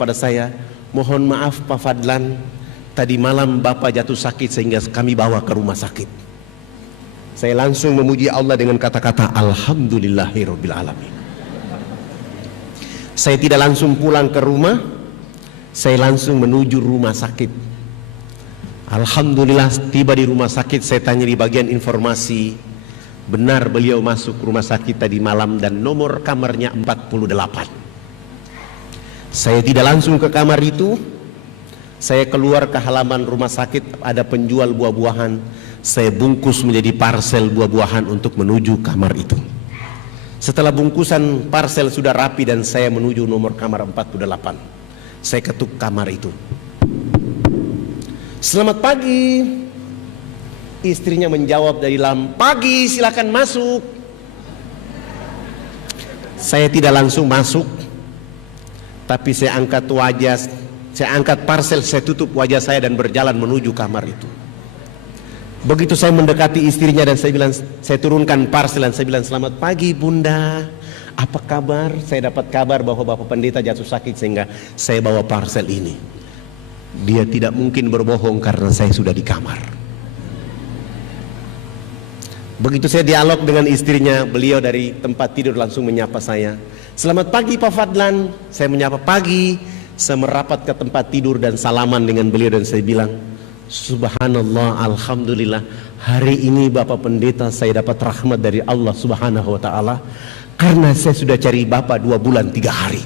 kepada saya, mohon maaf Pak Fadlan, tadi malam Bapak jatuh sakit sehingga kami bawa ke rumah sakit. Saya langsung memuji Allah dengan kata-kata Alhamdulillahirabbil alamin. Saya tidak langsung pulang ke rumah, saya langsung menuju rumah sakit. Alhamdulillah tiba di rumah sakit, saya tanya di bagian informasi, benar beliau masuk rumah sakit tadi malam dan nomor kamarnya 48. Saya tidak langsung ke kamar itu, saya keluar ke halaman rumah sakit, ada penjual buah-buahan, saya bungkus menjadi parsel buah-buahan untuk menuju kamar itu. Setelah bungkusan parsel sudah rapi dan saya menuju nomor kamar 48, saya ketuk kamar itu. Selamat pagi. Istrinya menjawab dari dalam, pagi, silakan masuk. Saya tidak langsung masuk, tapi saya angkat wajah, saya angkat parsel, saya tutup wajah saya dan berjalan menuju kamar itu. Begitu saya mendekati istrinya dan saya bilang, saya turunkan parsel dan saya bilang, selamat pagi Bunda, apa kabar? Saya dapat kabar bahwa Bapak Pendeta jatuh sakit sehingga saya bawa parsel ini. Dia tidak mungkin berbohong karena saya sudah di kamar. Begitu saya dialog dengan istrinya, beliau dari tempat tidur langsung menyapa saya. Selamat pagi Pak Fadlan. Saya menyapa pagi. Saya merapat ke tempat tidur dan salaman dengan beliau dan saya bilang, Subhanallah, Alhamdulillah, hari ini Bapak Pendeta saya dapat rahmat dari Allah Subhanahu wa ta'ala, karena saya sudah cari Bapak 2 bulan 3 hari.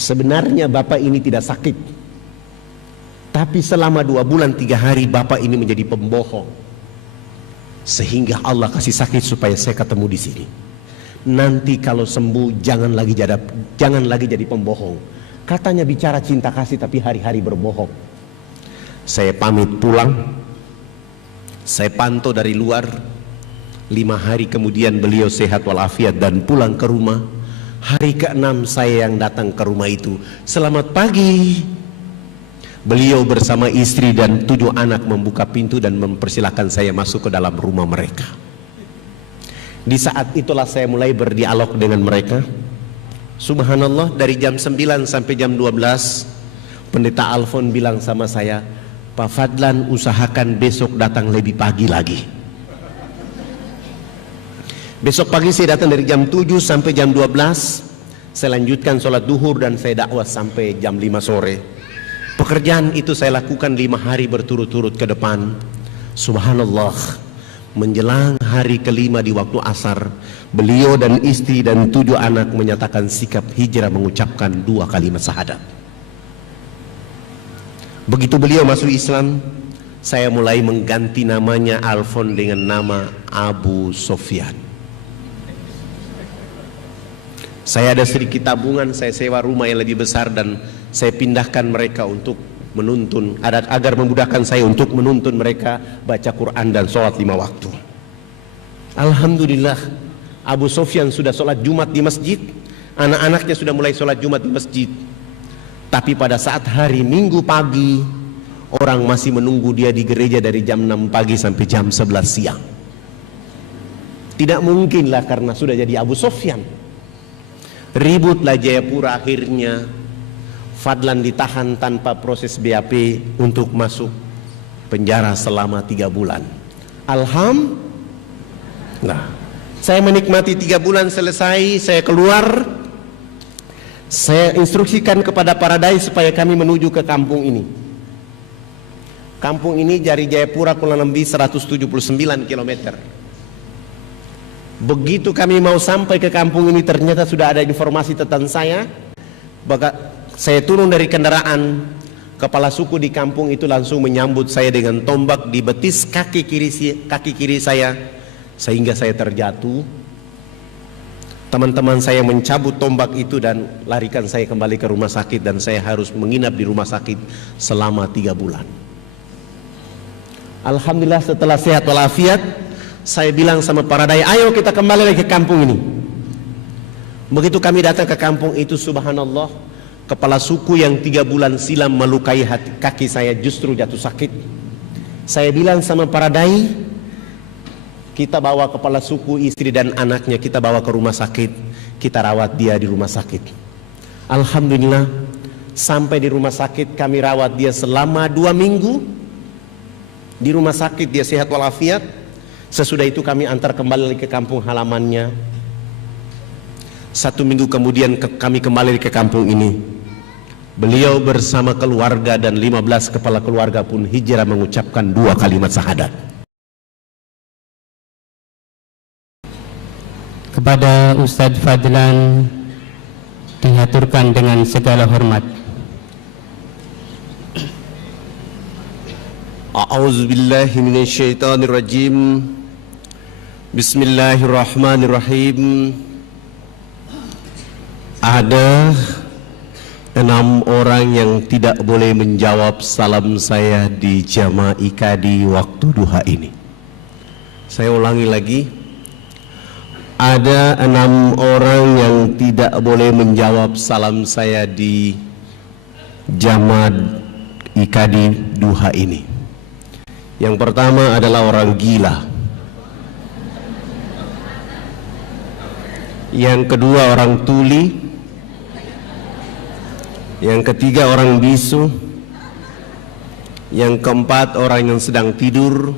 Sebenarnya Bapak ini tidak sakit, tapi selama 2 bulan 3 hari Bapak ini menjadi pembohong, sehingga Allah kasih sakit supaya saya ketemu di sini. Nanti kalau sembuh jangan lagi jadi pembohong. Katanya bicara cinta kasih tapi hari-hari berbohong. Saya pamit pulang. Saya pantau dari luar. 5 hari kemudian beliau sehat walafiat dan pulang ke rumah. Hari ke-6 saya yang datang ke rumah itu. Selamat pagi. Beliau bersama istri dan 7 anak membuka pintu dan mempersilahkan saya masuk ke dalam rumah mereka. Di saat itulah saya mulai berdialog dengan mereka. Subhanallah, dari jam 9 sampai jam 12 Pendeta Alfon bilang sama saya, Pak Fadlan usahakan besok datang lebih pagi lagi. Besok pagi saya datang dari jam 7 sampai jam 12. Saya lanjutkan sholat duhur dan saya dakwah sampai jam 5 sore. Pekerjaan itu saya lakukan 5 hari berturut-turut ke depan. Subhanallah, menjelang hari ke-5 di waktu asar, beliau dan istri dan 7 anak menyatakan sikap hijrah mengucapkan 2 kalimat syahadat. Begitu beliau masuk Islam, saya mulai mengganti namanya Alfon dengan nama Abu Sofyan. Saya ada sedikit tabungan, saya sewa rumah yang lebih besar dan saya pindahkan mereka untuk menuntun, agar memudahkan saya untuk menuntun mereka baca Quran dan sholat 5 waktu. Alhamdulillah, Abu Sofyan sudah sholat Jumat di masjid, anak-anaknya sudah mulai sholat Jumat di masjid. Tapi pada saat hari Minggu pagi, orang masih menunggu dia di gereja dari jam 6 pagi sampai jam 11 siang. Tidak mungkinlah karena sudah jadi Abu Sofyan. Ributlah Jayapura, akhirnya Fadlan ditahan tanpa proses BAP untuk masuk penjara selama 3 bulan. Alhamdulillah, saya menikmati 3 bulan selesai, saya keluar. Saya instruksikan kepada Paradise supaya kami menuju ke kampung ini. Kampung ini dari Jayapura kurang lebih 179 km. Begitu kami mau sampai ke kampung ini, ternyata sudah ada informasi tentang saya. Saya turun dari kendaraan, kepala suku di kampung itu langsung menyambut saya dengan tombak di betis kaki kiri saya, sehingga saya terjatuh. Teman-teman saya mencabut tombak itu dan larikan saya kembali ke rumah sakit, dan saya harus menginap di rumah sakit selama 3 bulan. Alhamdulillah, setelah sehat walafiat, saya bilang sama Paradise, ayo kita kembali lagi ke kampung ini. Begitu kami datang ke kampung itu, subhanallah, kepala suku yang 3 bulan silam melukai kaki saya justru jatuh sakit. Saya bilang sama Paradise, kita bawa kepala suku, istri dan anaknya, kita bawa ke rumah sakit. kita rawat dia di rumah sakit. Alhamdulillah, sampai di rumah sakit kami rawat dia selama 2 minggu. Di rumah sakit dia sehat walafiat. Sesudah itu kami antar kembali ke kampung halamannya. 1 minggu kemudian kami kembali ke kampung ini. Beliau bersama keluarga dan 15 kepala keluarga pun hijrah mengucapkan 2 kalimat syahadat. Kepada Ustadz Fadlan dihaturkan dengan segala hormat. A'udzubillahi minasyaitonirrajim. Bismillahirrahmanirrahim. Ada 6 orang yang tidak boleh menjawab salam saya di jamaah Ikadi waktu duha ini. Saya ulangi lagi. Ada 6 orang yang tidak boleh menjawab salam saya di jamaah Ikadi duha ini. Yang pertama adalah orang gila. Yang kedua orang tuli. Yang ketiga orang bisu. Yang keempat orang yang sedang tidur.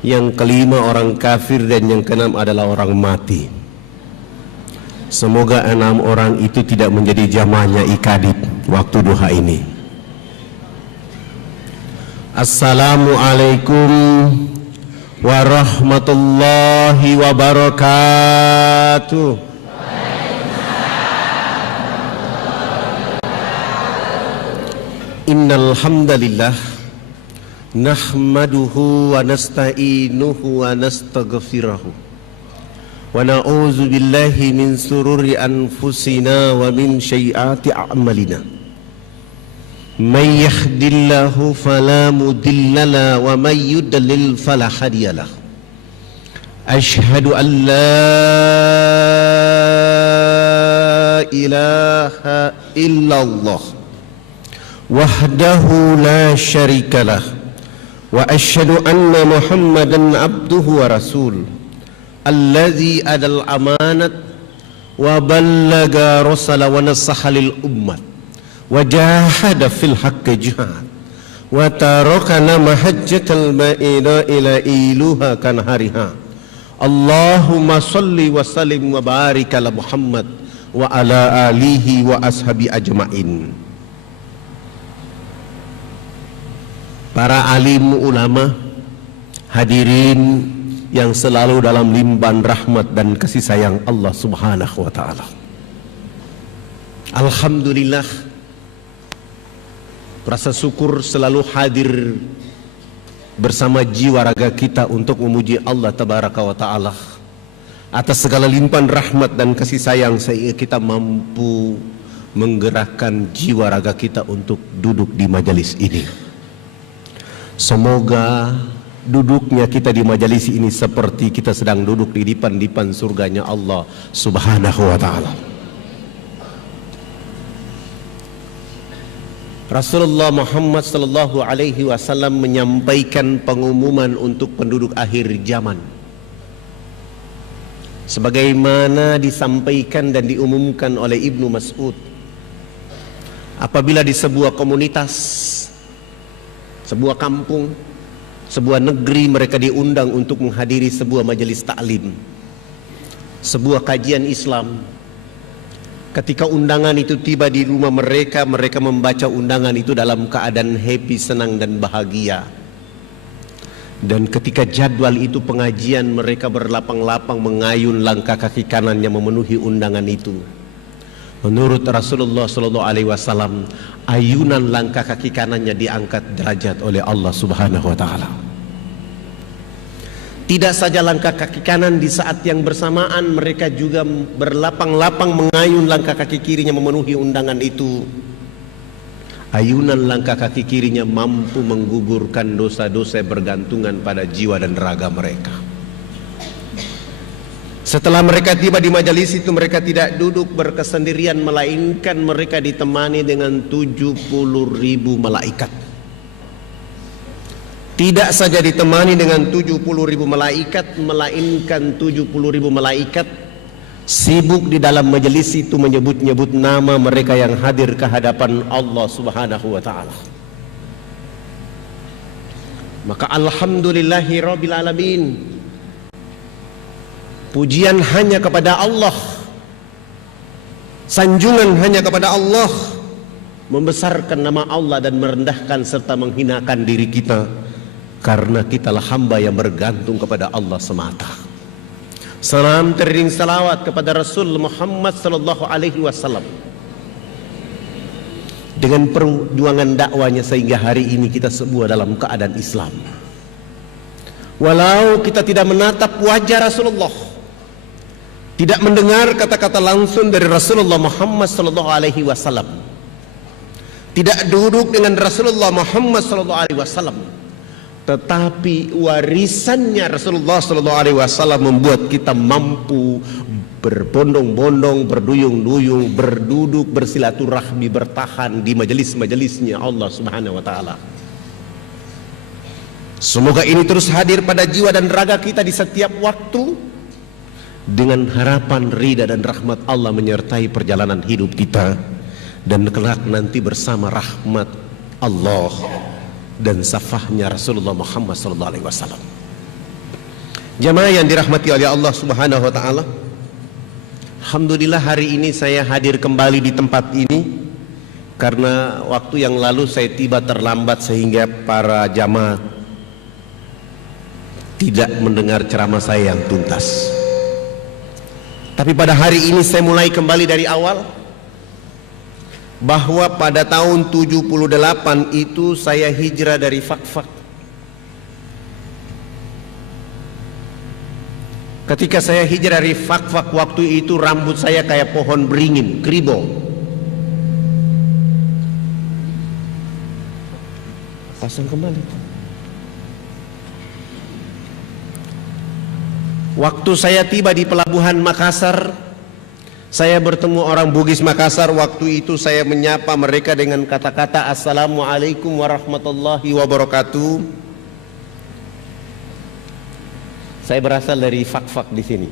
Yang kelima orang kafir, dan yang keenam adalah orang mati. Semoga 6 orang itu tidak menjadi jamaahnya Ikadi waktu duha ini. Assalamualaikum warahmatullahi wabarakatuh. Innal hamdalillah nahmaduhu wa nasta'inuhu wa nastaghfiruhu wa na'udzu billahi min sururi anfusina wa min sayyiati a'malina. May yahdihillahu fala mudilla lahu wa may yudlil fala hadiya lahu. Asyhadu an la ilaha illallah wahdahu la syarika lahu wa asyhadu anna Muhammadan abduhu wa rasul alladzi adal amanat wa ballaga rusala wa nasaha lil ummat wa jahada fil haqqi jihad wa tarakana mahajjatal ma'ina ila iluha kan hariha. Allahumma salli wa sallim wa barik ala Muhammad wa ala alihi wa ashabi ajmain. Para alim ulama, hadirin yang selalu dalam limpahan rahmat dan kasih sayang Allah Subhanahu wa taala. Alhamdulillah, rasa syukur selalu hadir bersama jiwa raga kita untuk memuji Allah Tabaraka wa taala atas segala limpahan rahmat dan kasih sayang, sehingga kita mampu menggerakkan jiwa raga kita untuk duduk di majelis ini. Semoga duduknya kita di majelis ini seperti kita sedang duduk di dipan-dipan surganya Allah Subhanahu wa taala. Rasulullah Muhammad sallallahu alaihi wasallam menyampaikan pengumuman untuk penduduk akhir zaman. Sebagaimana disampaikan dan diumumkan oleh Ibnu Mas'ud, apabila di sebuah komunitas, sebuah kampung, sebuah negeri mereka diundang untuk menghadiri sebuah majelis taklim, sebuah kajian Islam. Ketika undangan itu tiba di rumah mereka, mereka membaca undangan itu dalam keadaan happy, senang dan bahagia. Dan ketika jadwal itu pengajian, mereka berlapang-lapang mengayun langkah kaki kanannya memenuhi undangan itu. Menurut Rasulullah SAW, ayunan langkah kaki kanannya diangkat derajat oleh Allah Subhanahu wa taala. Tidak saja langkah kaki kanan, di saat yang bersamaan mereka juga berlapang-lapang mengayun langkah kaki kirinya memenuhi undangan itu. Ayunan langkah kaki kirinya mampu menggugurkan dosa-dosa bergantungan pada jiwa dan raga mereka. Setelah mereka tiba di majelis itu, mereka tidak duduk berkesendirian, melainkan mereka ditemani dengan 70.000 malaikat. Tidak saja ditemani dengan 70.000 malaikat, melainkan 70.000 malaikat sibuk di dalam majelis itu menyebut-nyebut nama mereka yang hadir ke hadapan Allah Subhanahu wa taala. Maka alhamdulillahi rabbil alamin, pujian hanya kepada Allah, sanjungan hanya kepada Allah, membesarkan nama Allah dan merendahkan serta menghinakan diri kita, karena kitalah hamba yang bergantung kepada Allah semata. Salam teriring salawat kepada Rasul Muhammad sallallahu alaihi wasallam, dengan perjuangan dakwanya sehingga hari ini kita semua dalam keadaan Islam. Walau kita tidak menatap wajah Rasulullah, tidak mendengar kata-kata langsung dari Rasulullah Muhammad sallallahu alaihi wasallam, tidak duduk dengan Rasulullah Muhammad sallallahu alaihi wasallam, tetapi warisannya Rasulullah sallallahu alaihi wasallam membuat kita mampu berbondong-bondong, berduyung-duyung, berduduk, bersilaturahmi, bertahan di majelis-majelisnya Allah Subhanahu wa taala. Semoga ini terus hadir pada jiwa dan raga kita di setiap waktu, dengan harapan ridha dan rahmat Allah menyertai perjalanan hidup kita, dan kelak nanti bersama rahmat Allah dan safahnya Rasulullah Muhammad SAW. Jamaah yang dirahmati oleh Allah Subhanahu wa taala, alhamdulillah hari ini saya hadir kembali di tempat ini, karena waktu yang lalu saya tiba terlambat sehingga para jamaah tidak mendengar ceramah saya yang tuntas. Tapi pada hari ini saya mulai kembali dari awal, bahwa pada tahun 78 itu saya hijrah dari Fakfak. Ketika saya hijrah dari Fakfak, waktu itu rambut saya kayak pohon beringin, kribo. Pasang kembali. Waktu saya tiba di pelabuhan Makassar, saya bertemu orang Bugis Makassar. Waktu itu saya menyapa mereka dengan kata-kata Assalamualaikum warahmatullahi wabarakatuh. Saya berasal dari Fakfak di sini.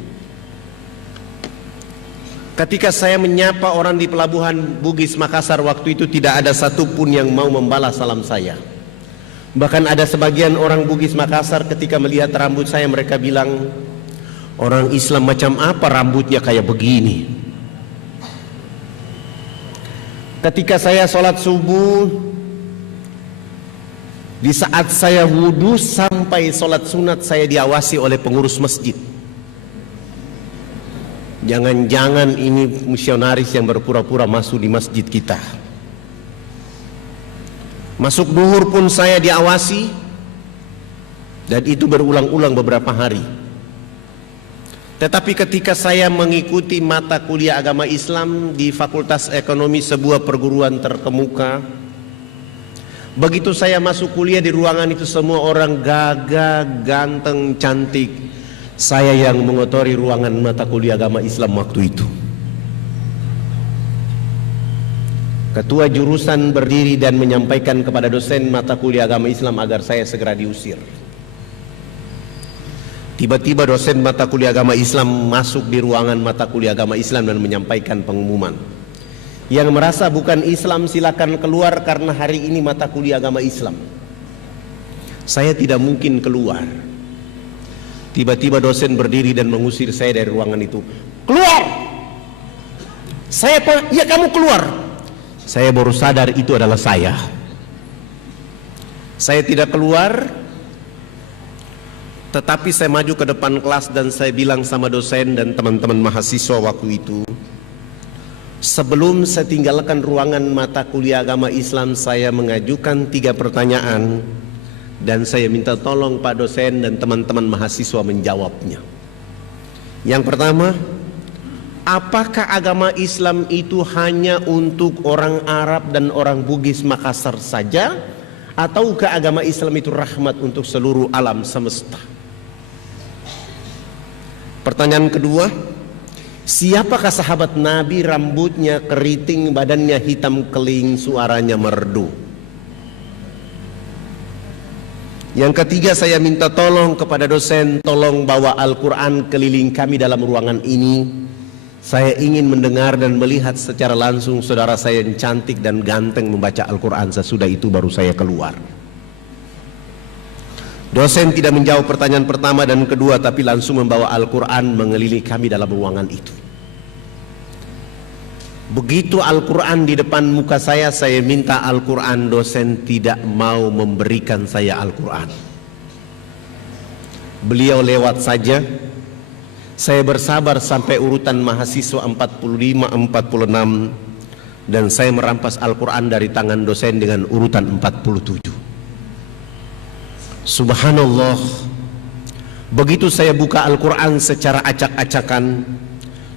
Ketika saya menyapa orang di pelabuhan Bugis Makassar, waktu itu tidak ada satupun yang mau membalas salam saya. Bahkan ada sebagian orang Bugis Makassar ketika melihat rambut saya, mereka bilang, orang Islam macam apa rambutnya kayak begini. Ketika saya sholat subuh, di saat saya wudhu sampai sholat sunat, saya diawasi oleh pengurus masjid. Jangan-jangan ini misionaris yang berpura-pura masuk di masjid kita. Masuk duhur pun saya diawasi, dan itu berulang-ulang beberapa hari. Tetapi ketika saya mengikuti mata kuliah agama Islam di Fakultas Ekonomi, sebuah perguruan terkemuka, begitu saya masuk kuliah di ruangan itu semua orang gagah, ganteng, cantik. Saya yang mengotori ruangan mata kuliah agama Islam waktu itu. Ketua jurusan berdiri dan menyampaikan kepada dosen mata kuliah agama Islam agar saya segera diusir. Tiba-tiba dosen mata kuliah agama Islam masuk di ruangan mata kuliah agama Islam dan menyampaikan pengumuman, yang merasa bukan Islam silakan keluar karena hari ini mata kuliah agama Islam. Saya tidak mungkin keluar. Tiba-tiba dosen berdiri dan mengusir saya dari ruangan itu. Keluar! Saya apa? Ya kamu keluar. Saya baru sadar itu adalah saya. Saya tidak keluar, tetapi saya maju ke depan kelas dan saya bilang sama dosen dan teman-teman mahasiswa waktu itu, sebelum saya tinggalkan ruangan mata kuliah agama Islam, saya mengajukan 3 pertanyaan dan saya minta tolong Pak dosen dan teman-teman mahasiswa menjawabnya. Yang pertama, apakah agama Islam itu hanya untuk orang Arab dan orang Bugis Makassar saja, ataukah agama Islam itu rahmat untuk seluruh alam semesta? Pertanyaan kedua, siapakah sahabat Nabi rambutnya keriting, badannya hitam keling, suaranya merdu? Yang ketiga, saya minta tolong kepada dosen, tolong bawa Al-Quran keliling kami dalam ruangan ini, Saya ingin mendengar dan melihat secara langsung saudara saya yang cantik dan ganteng membaca Al-Quran. Sesudah itu baru saya keluar. Dosen tidak menjawab pertanyaan pertama dan kedua, tapi langsung membawa Al-Quran mengelilingi kami dalam ruangan itu. Begitu Al-Quran di depan muka saya minta Al-Quran. Dosen tidak mau memberikan saya Al-Quran. Beliau lewat saja. Saya bersabar sampai urutan mahasiswa 45, 46, dan saya merampas Al-Quran dari tangan dosen dengan urutan 47. Subhanallah, begitu saya buka Al-Quran secara acak-acakan,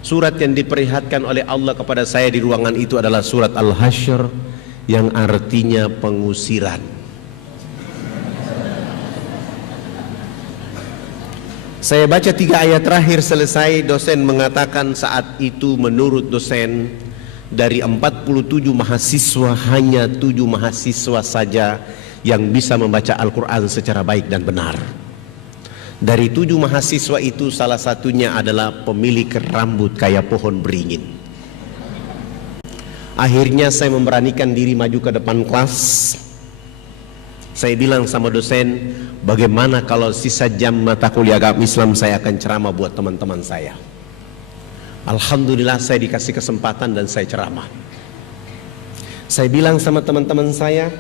surat yang diperlihatkan oleh Allah kepada saya di ruangan itu adalah surat Al-Hasyr yang artinya pengusiran. Saya baca 3 ayat terakhir selesai. Dosen mengatakan saat itu menurut dosen dari 47 mahasiswa hanya 7 mahasiswa saja yang bisa membaca Al-Quran secara baik dan benar. Dari 7 mahasiswa itu salah satunya adalah pemilik rambut kayak pohon beringin. Akhirnya saya memberanikan diri maju ke depan kelas. Saya bilang sama dosen, bagaimana kalau sisa jam mata kuliah agama Islam saya akan ceramah buat teman-teman saya. Alhamdulillah saya dikasih kesempatan dan saya ceramah. Saya bilang sama teman-teman saya,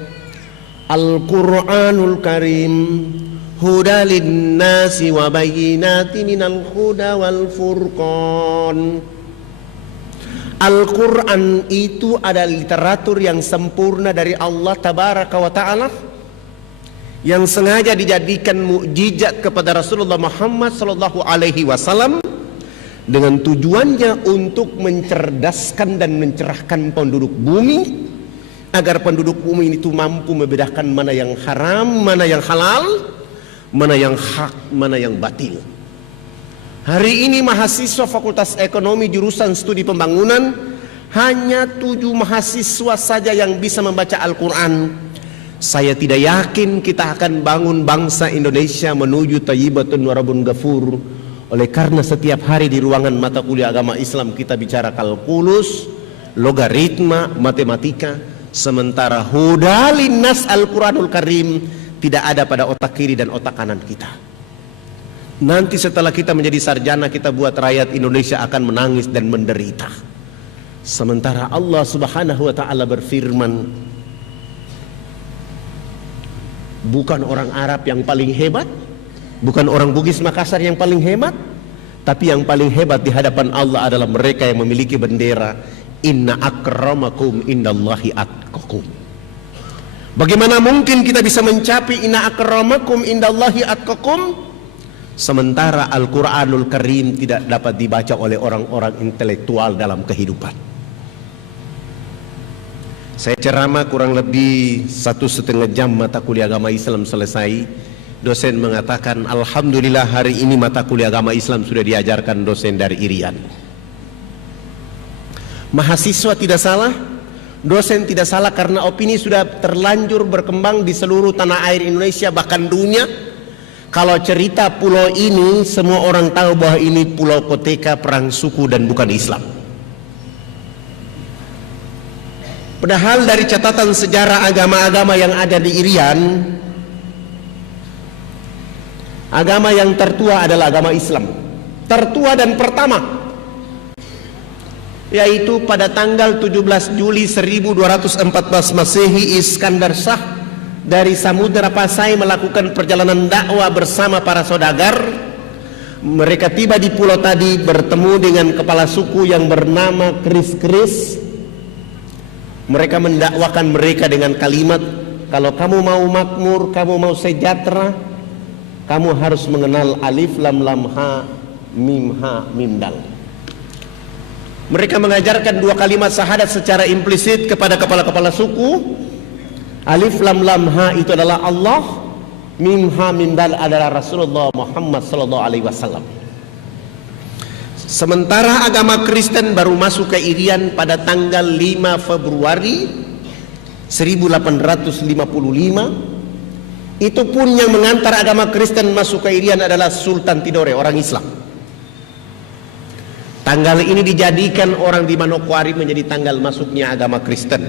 Al-Quranul Karim hudalin nasi wa bayyinatin minal huda wal furqan. Al-Quran itu adalah literatur yang sempurna dari Allah Tabaraka wa Ta'ala, yang sengaja dijadikan mukjizat kepada Rasulullah Muhammad sallallahu alaihi wasallam dengan tujuannya untuk mencerdaskan dan mencerahkan penduduk bumi, agar penduduk bumi itu mampu membedakan mana yang haram, mana yang halal, mana yang hak, mana yang batil. Hari ini mahasiswa Fakultas Ekonomi jurusan Studi Pembangunan hanya 7 mahasiswa saja yang bisa membaca Al-Quran. Saya tidak yakin kita akan bangun bangsa Indonesia menuju thayyibatun warabun ghafur. Oleh karena setiap hari di ruangan mata kuliah agama Islam kita bicara kalkulus, logaritma, matematika, sementara hudalin nas Al-Quranul Karim tidak ada pada otak kiri dan otak kanan kita. Nanti setelah kita menjadi sarjana, kita buat rakyat Indonesia akan menangis dan menderita. Sementara Allah Subhanahu wa Ta'ala berfirman, bukan orang Arab yang paling hebat, bukan orang Bugis Makassar yang paling hebat, tapi yang paling hebat di hadapan Allah adalah mereka yang memiliki bendera inna akramakum indallahi atqakum. Bagaimana mungkin kita bisa mencapai inna akramakum indallahi atqakum sementara Al-Quranul Karim tidak dapat dibaca oleh orang-orang intelektual dalam kehidupan? Saya ceramah kurang lebih 1,5 jam mata kuliah agama Islam selesai. Dosen mengatakan, Alhamdulillah hari ini mata kuliah agama Islam sudah diajarkan dosen dari Irian. Mahasiswa tidak salah, dosen tidak salah, karena opini sudah terlanjur berkembang di seluruh tanah air Indonesia, bahkan dunia. Kalau cerita pulau ini, semua orang tahu bahwa ini pulau koteka perang suku dan bukan Islam. Padahal dari catatan sejarah agama-agama yang ada di Irian, agama yang tertua adalah agama Islam. Tertua dan pertama, yaitu pada tanggal 17 Juli 1214 Masehi, Iskandar Shah dari Samudra Pasai melakukan perjalanan dakwah bersama para saudagar. Mereka tiba di pulau tadi, bertemu dengan kepala suku yang bernama Kris-Kris. Mereka mendakwakan mereka dengan kalimat, kalau kamu mau makmur, kamu mau sejahtera, kamu harus mengenal alif lam lam ha mim dal. Mereka mengajarkan 2 kalimat syahadat secara implisit kepada kepala-kepala suku. Alif lam lam ha itu adalah Allah, mim ha mim dal adalah Rasulullah Muhammad sallallahu alaihi wasallam. Sementara agama Kristen baru masuk ke Irian pada tanggal 5 Februari 1855. Itu pun yang mengantar agama Kristen masuk ke Irian adalah Sultan Tidore, orang Islam. Tanggal ini dijadikan orang di Manokwari menjadi tanggal masuknya agama Kristen.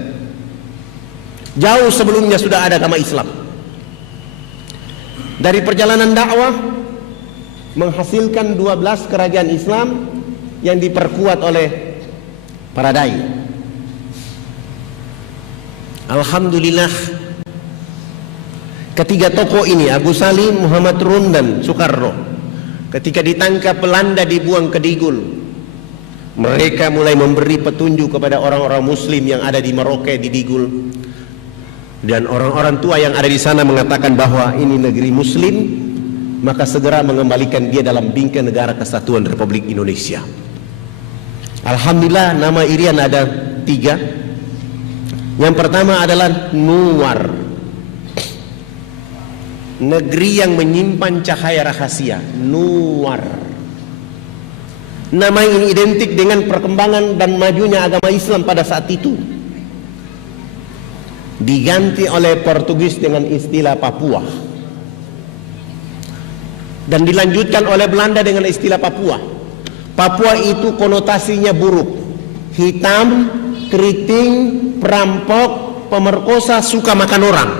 Jauh sebelumnya sudah ada agama Islam. Dari perjalanan dakwah menghasilkan 12 kerajaan Islam yang diperkuat oleh para dai. Alhamdulillah, ketiga tokoh ini, Abu Salim, Muhammad Run dan Soekarno, ketika ditangkap Belanda dibuang ke Digul, mereka mulai memberi petunjuk kepada orang-orang Muslim yang ada di Merauke, di Digul, dan orang-orang tua yang ada di sana mengatakan bahwa ini negeri Muslim, maka segera mengembalikan dia dalam bingkai negara kesatuan Republik Indonesia. Alhamdulillah, nama Irian ada 3. Yang pertama adalah Nuwar, negeri yang menyimpan cahaya rahasia. Nuwar. Nama ini identik dengan perkembangan dan majunya agama Islam pada saat itu. Diganti oleh Portugis dengan istilah Papua, dan dilanjutkan oleh Belanda dengan istilah Papua. Papua itu konotasinya buruk, hitam, keriting, perampok, pemerkosa, suka makan orang.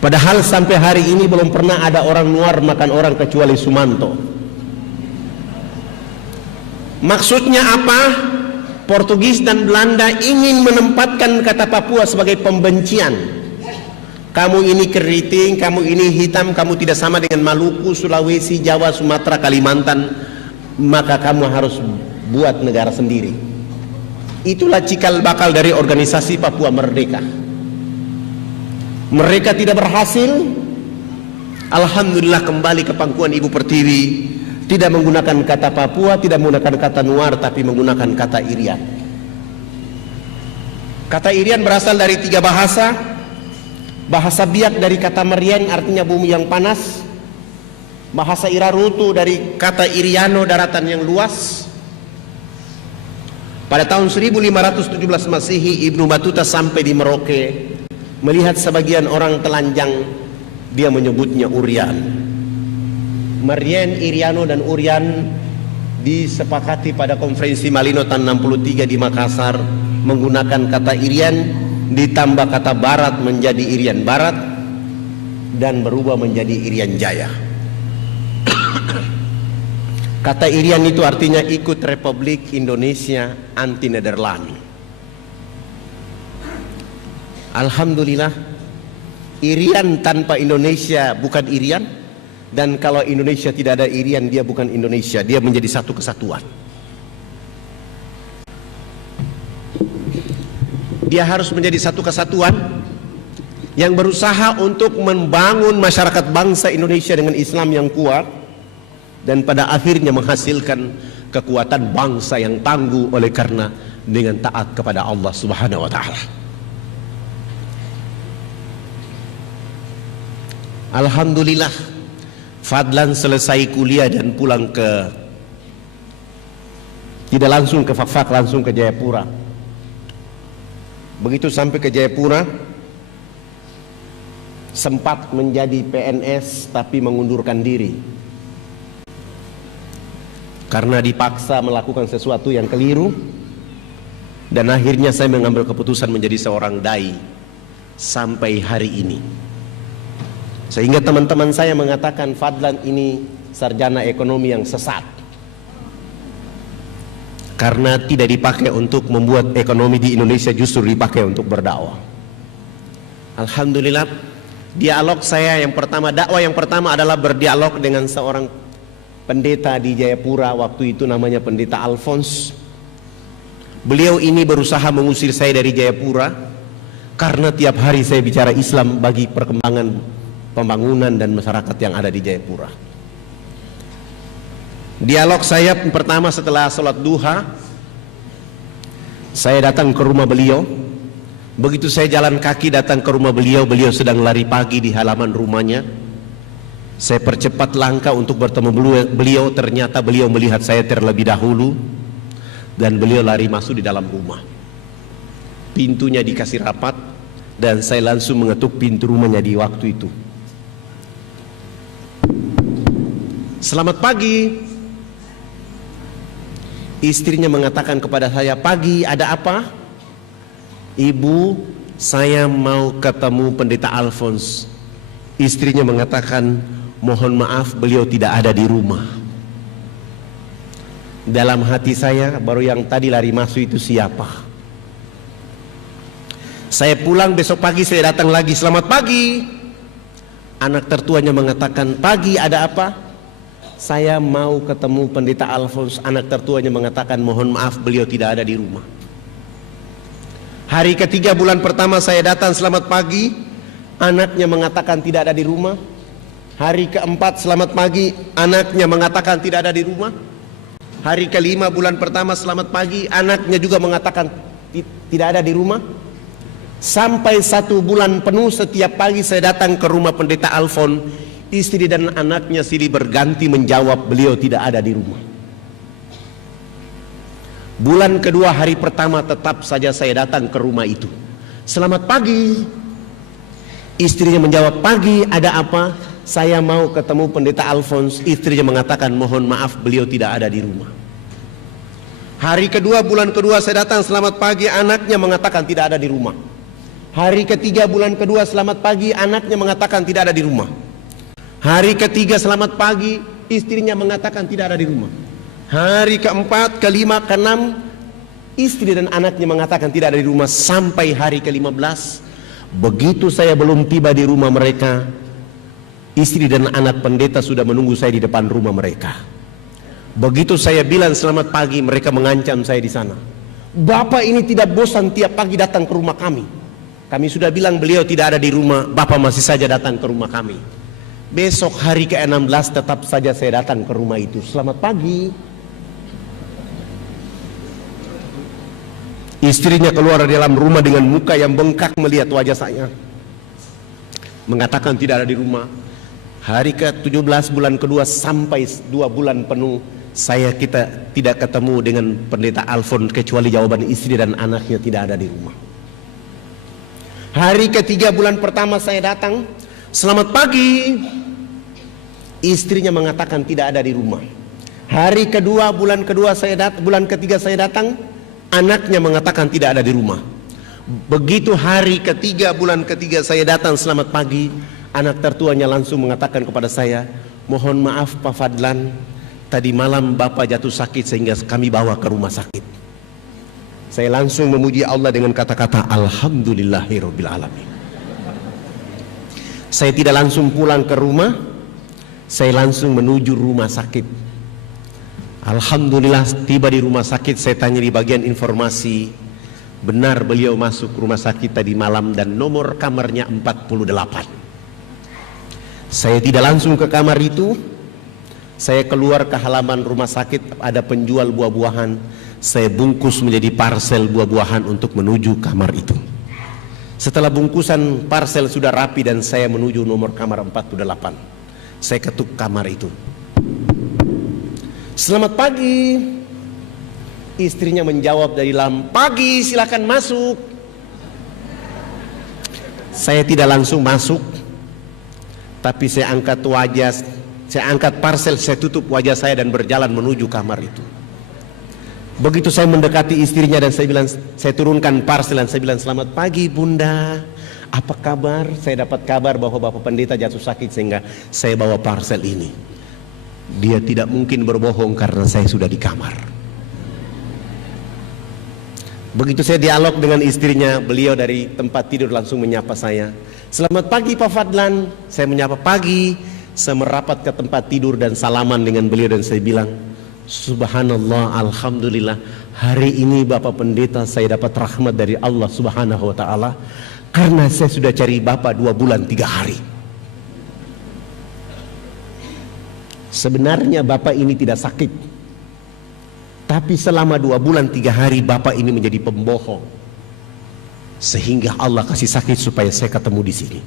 Padahal sampai hari ini belum pernah ada orang luar makan orang kecuali Sumanto. Maksudnya apa? Portugis dan Belanda ingin menempatkan kata Papua sebagai pembencian. Kamu ini keriting, kamu ini hitam, kamu tidak sama dengan Maluku, Sulawesi, Jawa, Sumatera, Kalimantan, maka kamu harus buat negara sendiri. Itulah cikal bakal dari organisasi Papua Merdeka. Mereka tidak berhasil. Alhamdulillah, kembali ke pangkuan Ibu Pertiwi, tidak menggunakan kata Papua, tidak menggunakan kata Nuar, tapi menggunakan kata Irian. Kata Irian berasal dari 3 bahasa. Bahasa Biak dari kata Merian, artinya bumi yang panas. Bahasa Irarutu dari kata Iriano, daratan yang luas. Pada tahun 1517 Masehi, Ibnu Battuta sampai di Merauke, melihat sebagian orang telanjang, dia menyebutnya Urian. Merian, Iriano dan Urian disepakati pada konferensi Malino tahun 63 di Makassar menggunakan kata Irian ditambah kata Barat menjadi Irian Barat dan berubah menjadi Irian Jaya. Kata Irian itu artinya ikut Republik Indonesia anti Nederland. Alhamdulillah, Irian tanpa Indonesia bukan Irian, dan kalau Indonesia tidak ada Irian, dia bukan Indonesia, dia menjadi satu kesatuan. Dia harus menjadi satu kesatuan yang berusaha untuk membangun masyarakat bangsa Indonesia dengan Islam yang kuat, dan pada akhirnya menghasilkan kekuatan bangsa yang tangguh oleh karena dengan taat kepada Allah Subhanahu wa taala. Alhamdulillah, Fadlan selesai kuliah dan pulang tidak langsung ke Fakfak, langsung ke Jayapura. Begitu sampai ke Jayapura, sempat menjadi PNS tapi mengundurkan diri karena dipaksa melakukan sesuatu yang keliru, dan akhirnya saya mengambil keputusan menjadi seorang dai sampai hari ini. Sehingga teman-teman saya mengatakan Fadlan ini sarjana ekonomi yang sesat, karena tidak dipakai untuk membuat ekonomi di Indonesia, justru dipakai untuk berdakwah. Alhamdulillah, dialog saya yang pertama, dakwah yang pertama adalah berdialog dengan seorang pendeta di Jayapura, waktu itu namanya Pendeta Alphonse. Beliau ini berusaha mengusir saya dari Jayapura karena tiap hari saya bicara Islam bagi perkembangan pembangunan dan masyarakat yang ada di Jayapura. Dialog saya pertama setelah sholat duha, saya datang ke rumah beliau. Begitu saya jalan kaki datang ke rumah beliau, beliau sedang lari pagi di halaman rumahnya. Saya percepat langkah untuk bertemu beliau, ternyata beliau melihat saya terlebih dahulu dan beliau lari masuk di dalam rumah. Pintunya dikasih rapat dan saya langsung mengetuk pintu rumahnya di waktu itu. Selamat pagi. Istrinya mengatakan kepada saya, pagi, ada apa? Ibu, saya mau ketemu Pendeta Alphonse. Istrinya mengatakan, mohon maaf, beliau tidak ada di rumah. Dalam hati saya, baru yang tadi lari masuk itu siapa? Saya pulang, besok pagi saya datang lagi, selamat pagi. Anak tertuanya mengatakan, pagi, ada apa? Saya mau ketemu Pendeta Alphonse. Anak tertuanya mengatakan, mohon maaf, beliau tidak ada di rumah. Hari ketiga bulan pertama saya datang, selamat pagi. Anaknya mengatakan tidak ada di rumah. Hari keempat, selamat pagi. Anaknya mengatakan tidak ada di rumah. Hari kelima bulan pertama, selamat pagi. Anaknya juga mengatakan tidak ada di rumah. Sampai 1 bulan penuh setiap pagi saya datang ke rumah Pendeta Alphonse. Istri dan anaknya silih berganti menjawab, beliau tidak ada di rumah. Bulan kedua hari pertama tetap saja saya datang ke rumah itu. Selamat pagi. Istrinya menjawab, pagi, ada apa? Saya mau ketemu Pendeta Alphonse. Istrinya mengatakan, mohon maaf, beliau tidak ada di rumah. Hari kedua bulan kedua saya datang, selamat pagi. Anaknya mengatakan tidak ada di rumah. Hari ketiga bulan kedua, selamat pagi. Anaknya mengatakan tidak ada di rumah. Hari ketiga, selamat pagi. Istrinya mengatakan tidak ada di rumah. Hari keempat, kelima, keenam, istri dan anaknya mengatakan tidak ada di rumah. Sampai hari ke-15, begitu saya belum tiba di rumah mereka, istri dan anak pendeta sudah menunggu saya di depan rumah mereka. Begitu saya bilang selamat pagi, mereka mengancam saya di sana. Bapak ini tidak bosan tiap pagi datang ke rumah kami. Kami sudah bilang beliau tidak ada di rumah, Bapak masih saja datang ke rumah kami. Besok hari ke-16 tetap saja saya datang ke rumah itu. Selamat pagi. Istrinya keluar dari dalam rumah dengan muka yang bengkak melihat wajah saya, mengatakan tidak ada di rumah. Hari ke-17 bulan kedua sampai 2 bulan penuh kita tidak ketemu dengan Pendeta Alphonse, kecuali jawaban istri dan anaknya tidak ada di rumah. Hari ketiga bulan pertama saya datang, selamat pagi. Istrinya mengatakan tidak ada di rumah. Hari kedua bulan kedua bulan ketiga saya datang, anaknya mengatakan tidak ada di rumah. Begitu hari ketiga bulan ketiga saya datang, selamat pagi. Anak tertuanya langsung mengatakan kepada saya, mohon maaf Pak Fadlan, tadi malam Bapak jatuh sakit sehingga kami bawa ke rumah sakit. Saya langsung memuji Allah dengan kata-kata alhamdulillahirabbil alamin. Saya tidak langsung pulang ke rumah, saya langsung menuju rumah sakit. Alhamdulillah tiba di rumah sakit, saya tanya di bagian informasi, benar beliau masuk rumah sakit tadi malam dan nomor kamarnya 48. Saya tidak langsung ke kamar itu, saya keluar ke halaman rumah sakit, ada penjual buah-buahan, saya bungkus menjadi parsel buah-buahan untuk menuju kamar itu. Setelah bungkusan parsel sudah rapi dan saya menuju nomor kamar 48. Saya ketuk kamar itu. Selamat pagi. Istrinya menjawab dari dalam, pagi, silakan masuk. Saya tidak langsung masuk, tapi saya angkat wajah, saya angkat parsel, saya tutup wajah saya dan berjalan menuju kamar itu. Begitu saya mendekati istrinya dan saya bilang, saya turunkan parsel dan saya bilang, selamat pagi Bunda, apa kabar? Saya dapat kabar bahwa Bapak Pendeta jatuh sakit sehingga saya bawa parsel ini. Dia tidak mungkin berbohong karena saya sudah di kamar. Begitu saya dialog dengan istrinya, beliau dari tempat tidur langsung menyapa saya. Selamat pagi Pak Fadlan. Saya menyapa pagi. Saya merapat ke tempat tidur dan salaman dengan beliau dan saya bilang, subhanallah, alhamdulillah, hari ini Bapak Pendeta saya dapat rahmat dari Allah Subhanahu wa ta'ala, karena saya sudah cari Bapak 2 bulan 3 hari. Sebenarnya Bapak ini tidak sakit, tapi selama 2 bulan 3 hari Bapak ini menjadi pembohong, sehingga Allah kasih sakit supaya saya ketemu di sini.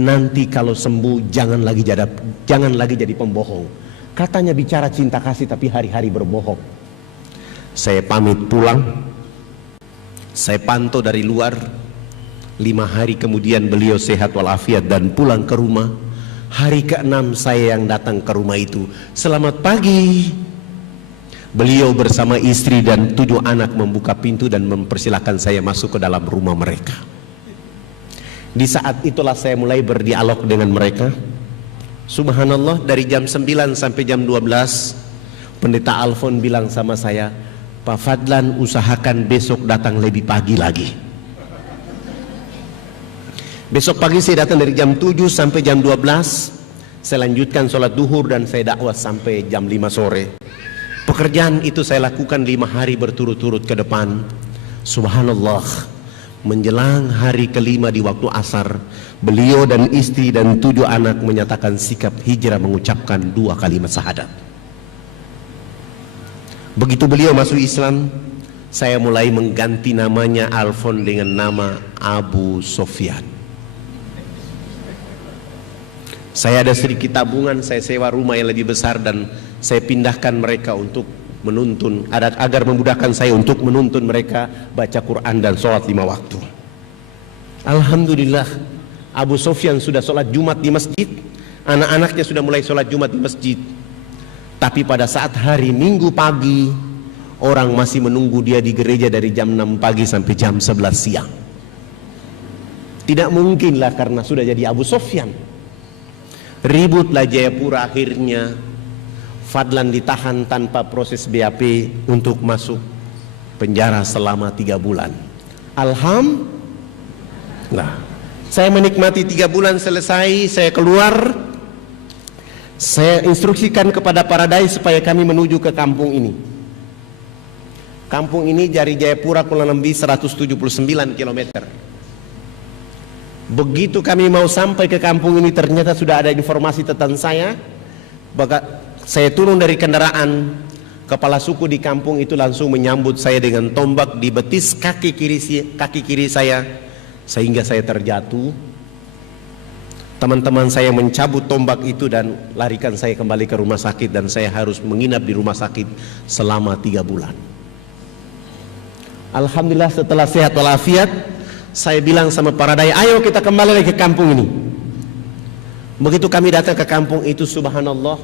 Nanti kalau sembuh jangan lagi jadi pembohong. Katanya bicara cinta kasih tapi hari-hari berbohong. Saya pamit pulang. Saya pantau dari luar. 5 hari kemudian beliau sehat walafiat dan pulang ke rumah. Hari ke-6 saya yang datang ke rumah itu. Selamat pagi. Beliau bersama istri dan 7 anak membuka pintu dan mempersilahkan saya masuk ke dalam rumah mereka. Di saat itulah saya mulai berdialog dengan mereka. Subhanallah, dari jam 9 sampai jam 12 Pendeta Alfon bilang sama saya, Pak Fadlan, usahakan besok datang lebih pagi lagi. Besok pagi saya datang dari jam 7 sampai jam 12. Saya lanjutkan sholat duhur dan saya dakwah sampai jam 5 sore. Pekerjaan itu saya lakukan 5 hari berturut-turut ke depan. Subhanallah, menjelang hari kelima di waktu asar, beliau dan istri dan 7 anak menyatakan sikap hijrah, mengucapkan 2 kalimat syahadat. Begitu beliau masuk Islam, saya mulai mengganti namanya Alfon dengan nama Abu Sofyan. Saya ada sedikit tabungan, saya sewa rumah yang lebih besar dan saya pindahkan mereka untuk menuntun, agar memudahkan saya untuk menuntun mereka baca Quran dan sholat 5 waktu. Alhamdulillah, Abu Sofyan sudah sholat Jumat di masjid, anak-anaknya sudah mulai sholat Jumat di masjid. Tapi pada saat hari Minggu pagi, orang masih menunggu dia di gereja dari jam 6 pagi sampai jam 11 siang. Tidak mungkinlah karena sudah jadi Abu Sofyan. Ributlah Jayapura, akhirnya Fadlan ditahan tanpa proses BAP untuk masuk penjara selama 3 bulan. Alhamdulillah, saya menikmati 3 bulan selesai, saya keluar. Saya instruksikan kepada Paradise supaya kami menuju ke kampung ini. Kampung ini dari Jayapura kurang lebih 179 km. Begitu kami mau sampai ke kampung ini, ternyata sudah ada informasi tentang saya. Saya turun dari kendaraan, kepala suku di kampung itu langsung menyambut saya dengan tombak di betis kaki kiri saya, sehingga saya terjatuh. Teman-teman saya mencabut tombak itu dan larikan saya kembali ke rumah sakit, dan saya harus menginap di rumah sakit selama 3 bulan. Alhamdulillah, setelah sehat walafiat, saya bilang sama Paradise, ayo kita kembali lagi ke kampung ini. Begitu kami datang ke kampung itu, subhanallah,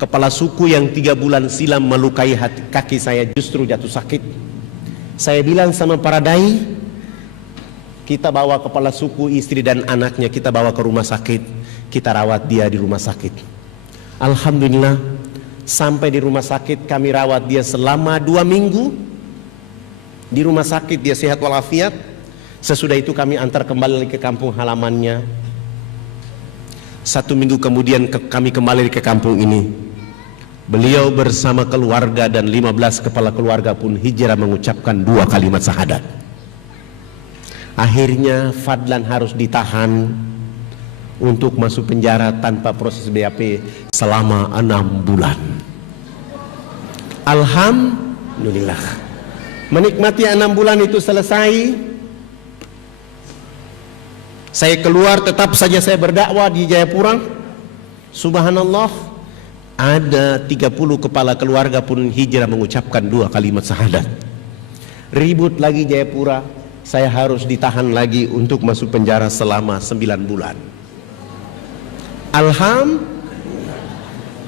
kepala suku yang 3 bulan silam melukai kaki saya justru jatuh sakit. Saya bilang sama Paradise, kita bawa kepala suku, istri dan anaknya, kita bawa ke rumah sakit, kita rawat dia di rumah sakit. Alhamdulillah, sampai di rumah sakit kami rawat dia selama 2 minggu. Di rumah sakit dia sehat walafiat. Sesudah itu kami antar kembali ke kampung halamannya. 1 minggu kemudian kami kembali ke kampung ini. Beliau bersama keluarga dan 15 kepala keluarga pun hijrah mengucapkan 2 kalimat syahadat. Akhirnya Fadlan harus ditahan untuk masuk penjara tanpa proses BAP selama 6 bulan. Alhamdulillah, menikmati 6 bulan itu selesai. Saya keluar, tetap saja saya berdakwah di Jayapura. Subhanallah, ada 30 kepala keluarga pun hijrah mengucapkan 2 kalimat syahadat. Ribut lagi Jayapura, saya harus ditahan lagi untuk masuk penjara selama 9 bulan. Alhamdulillah,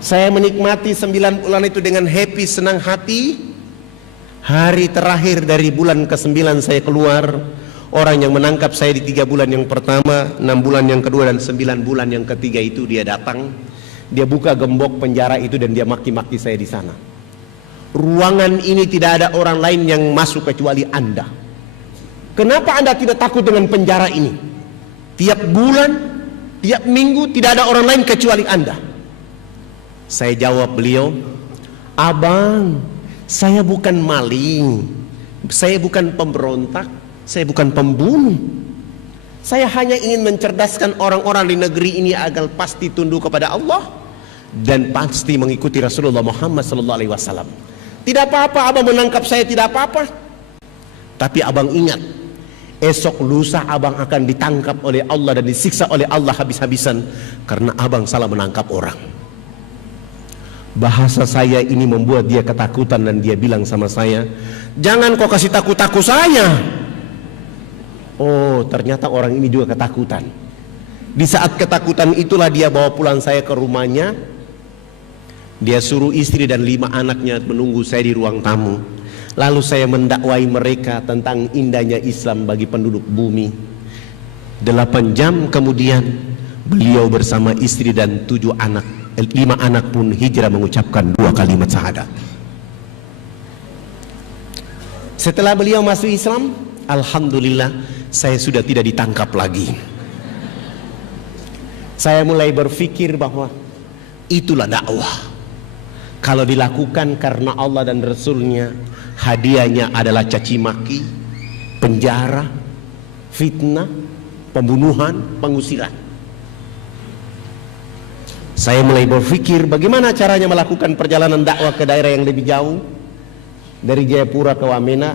saya menikmati 9 bulan itu dengan happy, senang hati. Hari terakhir dari bulan ke-9 saya keluar. Orang yang menangkap saya di 3 bulan yang pertama, 6 bulan yang kedua, dan 9 bulan yang ketiga itu dia datang. Dia buka gembok penjara itu dan dia maki-maki saya di sana. Ruangan ini tidak ada orang lain yang masuk kecuali Anda. Kenapa Anda tidak takut dengan penjara ini? Tiap bulan, tiap minggu tidak ada orang lain kecuali Anda. Saya jawab beliau, Abang, saya bukan maling, saya bukan pemberontak, saya bukan pembunuh. Saya hanya ingin mencerdaskan orang-orang di negeri ini agar pasti tunduk kepada Allah dan pasti mengikuti Rasulullah Muhammad SAW. Tidak apa-apa abang menangkap saya, tidak apa-apa. Tapi abang ingat, esok lusa abang akan ditangkap oleh Allah dan disiksa oleh Allah habis-habisan karena abang salah menangkap orang. Bahasa saya ini membuat dia ketakutan dan dia bilang sama saya, jangan kau kasih takut-takut saya. Oh, ternyata orang ini juga ketakutan. Di saat ketakutan itulah dia bawa pulang saya ke rumahnya. Dia suruh istri dan 5 anaknya menunggu saya di ruang tamu. Lalu saya mendakwai mereka tentang indahnya Islam bagi penduduk bumi. 8 jam kemudian beliau bersama istri dan 5 anak pun hijrah mengucapkan 2 kalimat syahadat. Setelah beliau masuk Islam, alhamdulillah saya sudah tidak ditangkap lagi. Saya mulai berpikir bahwa itulah dakwah. Kalau dilakukan karena Allah dan Rasulnya, hadiahnya adalah caci maki, penjara, fitnah, pembunuhan, pengusiran. Saya mulai berpikir bagaimana caranya melakukan perjalanan dakwah ke daerah yang lebih jauh dari Jayapura ke Wamena.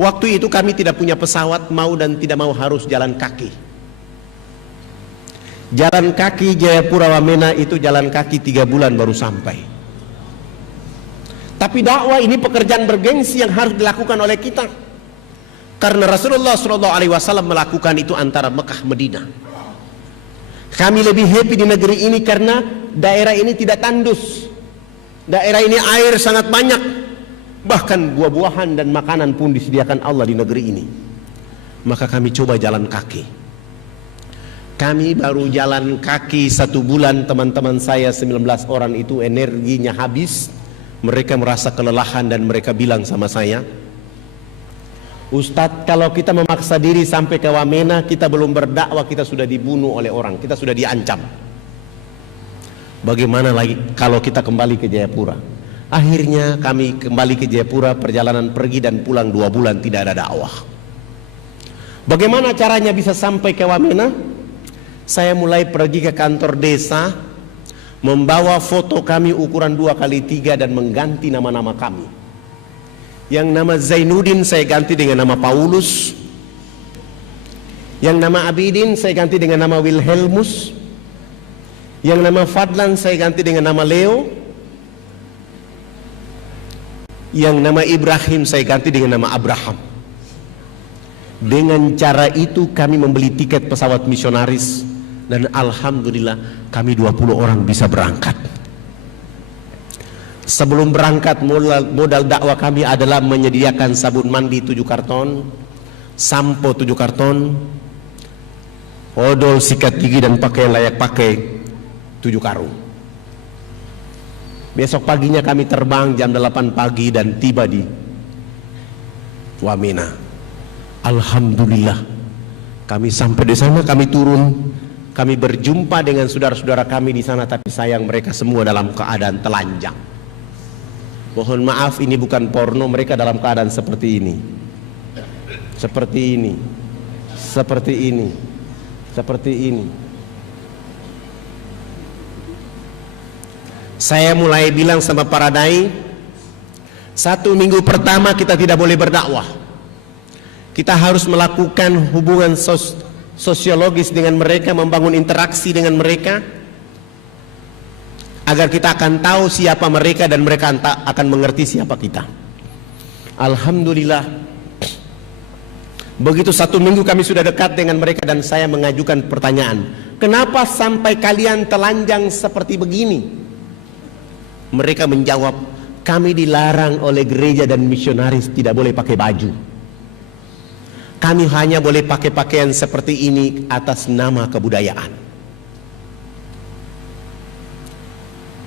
Waktu itu kami tidak punya pesawat, mau dan tidak mau harus jalan kaki. Jalan kaki Jayapura Wamena itu jalan kaki 3 bulan baru sampai. Tapi dakwah ini pekerjaan bergengsi yang harus dilakukan oleh kita. Karena Rasulullah SAW melakukan itu antara Mekah Madinah. Kami lebih happy di negeri ini karena daerah ini tidak tandus. Daerah ini air sangat banyak. Bahkan buah-buahan dan makanan pun disediakan Allah di negeri ini. Maka kami coba jalan kaki. Kami baru jalan kaki 1 bulan, teman-teman saya 19 orang itu energinya habis. Mereka merasa kelelahan dan mereka bilang sama saya, Ustadz, kalau kita memaksa diri sampai ke Wamena, kita belum berdakwah, kita sudah dibunuh oleh orang, kita sudah diancam. Bagaimana lagi kalau kita kembali ke Jayapura? Akhirnya kami kembali ke Jayapura, perjalanan pergi dan pulang 2 bulan tidak ada dakwah. Bagaimana caranya bisa sampai ke Wamena? Saya mulai pergi ke kantor desa, membawa foto kami ukuran 2x3 dan mengganti nama-nama kami. Yang nama Zainuddin saya ganti dengan nama Paulus. Yang nama Abidin saya ganti dengan nama Wilhelmus. Yang nama Fadlan saya ganti dengan nama Leo. Yang nama Ibrahim saya ganti dengan nama Abraham. Dengan cara itu kami membeli tiket pesawat misionaris. Dan alhamdulillah kami 20 orang bisa berangkat. Sebelum berangkat modal dakwah kami adalah menyediakan sabun mandi 7 karton, sampo 7 karton, odol sikat gigi dan pakaian layak pakai 7 karung. Besok paginya kami terbang jam 8 pagi dan tiba di Wamena. Alhamdulillah kami sampai di sana, kami turun. Kami berjumpa dengan saudara-saudara kami di sana, tapi sayang mereka semua dalam keadaan telanjang. Mohon maaf, ini bukan porno, mereka dalam keadaan seperti ini. Seperti ini. Seperti ini. Seperti ini. Saya mulai bilang sama para dai, 1 minggu pertama kita tidak boleh berdakwah. Kita harus melakukan hubungan sosiologis dengan mereka, membangun interaksi dengan mereka agar kita akan tahu siapa mereka dan mereka akan mengerti siapa kita. Alhamdulillah, begitu 1 minggu kami sudah dekat dengan mereka dan saya mengajukan pertanyaan, kenapa sampai kalian telanjang seperti begini? Mereka menjawab, kami dilarang oleh gereja dan misionaris tidak boleh pakai baju. Kami hanya boleh pakai pakaian seperti ini atas nama kebudayaan.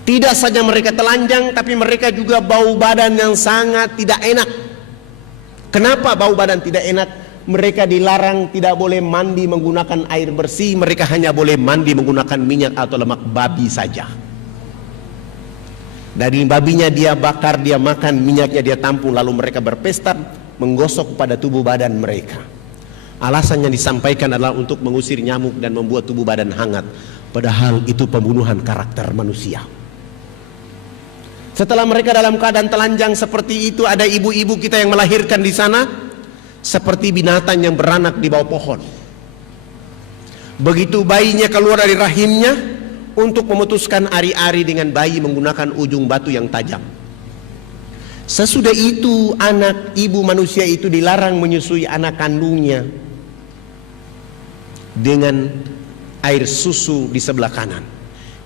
Tidak saja mereka telanjang, tapi mereka juga bau badan yang sangat tidak enak. Kenapa bau badan tidak enak? Mereka dilarang tidak boleh mandi menggunakan air bersih. Mereka hanya boleh mandi menggunakan minyak atau lemak babi saja. Dari babinya dia bakar, dia makan, minyaknya dia tampung, lalu mereka berpesta menggosok pada tubuh badan mereka. Alasan yang disampaikan adalah untuk mengusir nyamuk dan membuat tubuh badan hangat. Padahal itu pembunuhan karakter manusia. Setelah mereka dalam keadaan telanjang seperti itu, ada ibu-ibu kita yang melahirkan di sana seperti binatang yang beranak di bawah pohon. Begitu bayinya keluar dari rahimnya, untuk memutuskan ari-ari dengan bayi menggunakan ujung batu yang tajam. Sesudah itu anak ibu manusia itu dilarang menyusui anak kandungnya dengan air susu di sebelah kanan.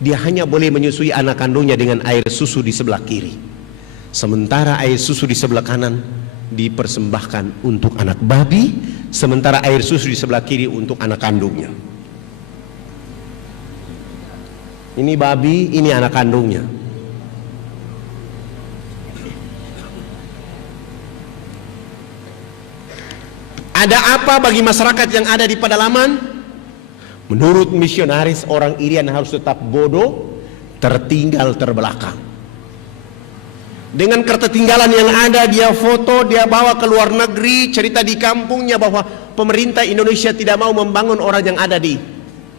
Dia hanya boleh menyusui anak kandungnya dengan air susu di sebelah kiri. Sementara air susu di sebelah kanan dipersembahkan untuk anak babi, sementara air susu di sebelah kiri untuk anak kandungnya. Ini babi, ini anak kandungnya. Ada apa bagi masyarakat yang ada di pedalaman? Menurut misionaris, orang Irian harus tetap bodoh, tertinggal terbelakang. Dengan ketertinggalan yang ada, dia foto, dia bawa ke luar negeri, cerita di kampungnya bahwa pemerintah Indonesia tidak mau membangun orang yang ada di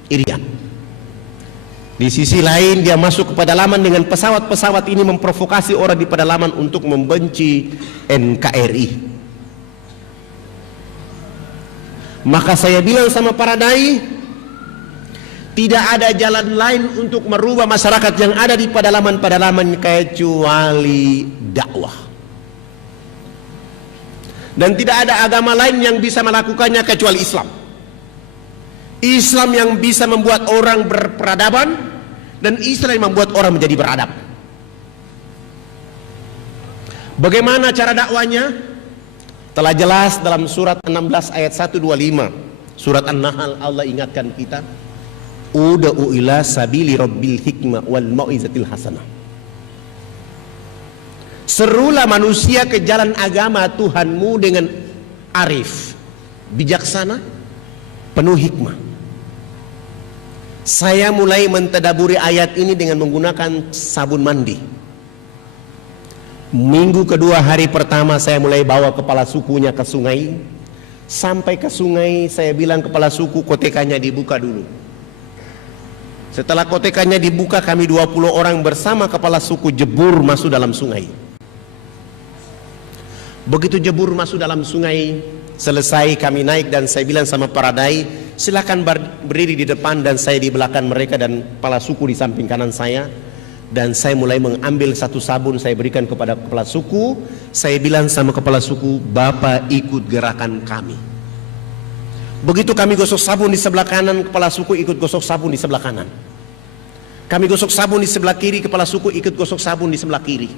Irian. Di sisi lain, dia masuk ke pedalaman dengan pesawat-pesawat ini memprovokasi orang di pedalaman untuk membenci NKRI. Maka saya bilang sama para dai, tidak ada jalan lain untuk merubah masyarakat yang ada di pedalaman-pedalaman kecuali dakwah. Dan tidak ada agama lain yang bisa melakukannya kecuali Islam. Islam yang bisa membuat orang berperadaban, dan Islam yang membuat orang menjadi beradab. Bagaimana cara dakwanya? Telah jelas dalam surat 16 ayat 125. Surat An-Nahl, Allah ingatkan kita, ud'u ila sabili rabbil hikmah wal mau'izatil hasanah. Serulah manusia ke jalan agama Tuhanmu dengan arif, bijaksana, penuh hikmah. Saya mulai mentadaburi ayat ini dengan menggunakan sabun mandi. Minggu kedua, hari pertama saya mulai bawa kepala sukunya ke sungai. Sampai ke sungai, saya bilang kepala suku, kotekannya dibuka dulu. Setelah kotekannya dibuka, kami 20 orang bersama kepala suku jebur masuk dalam sungai. Begitu jebur masuk dalam sungai, selesai kami naik dan saya bilang sama para dai, silakan berdiri di depan dan saya di belakang mereka dan kepala suku di samping kanan saya. Dan saya mulai mengambil satu sabun, saya berikan kepada kepala suku. Saya bilang sama kepala suku, Bapak ikut gerakan kami. Begitu kami gosok sabun di sebelah kanan, kepala suku ikut gosok sabun di sebelah kanan. Kami gosok sabun di sebelah kiri, kepala suku ikut gosok sabun di sebelah kiri.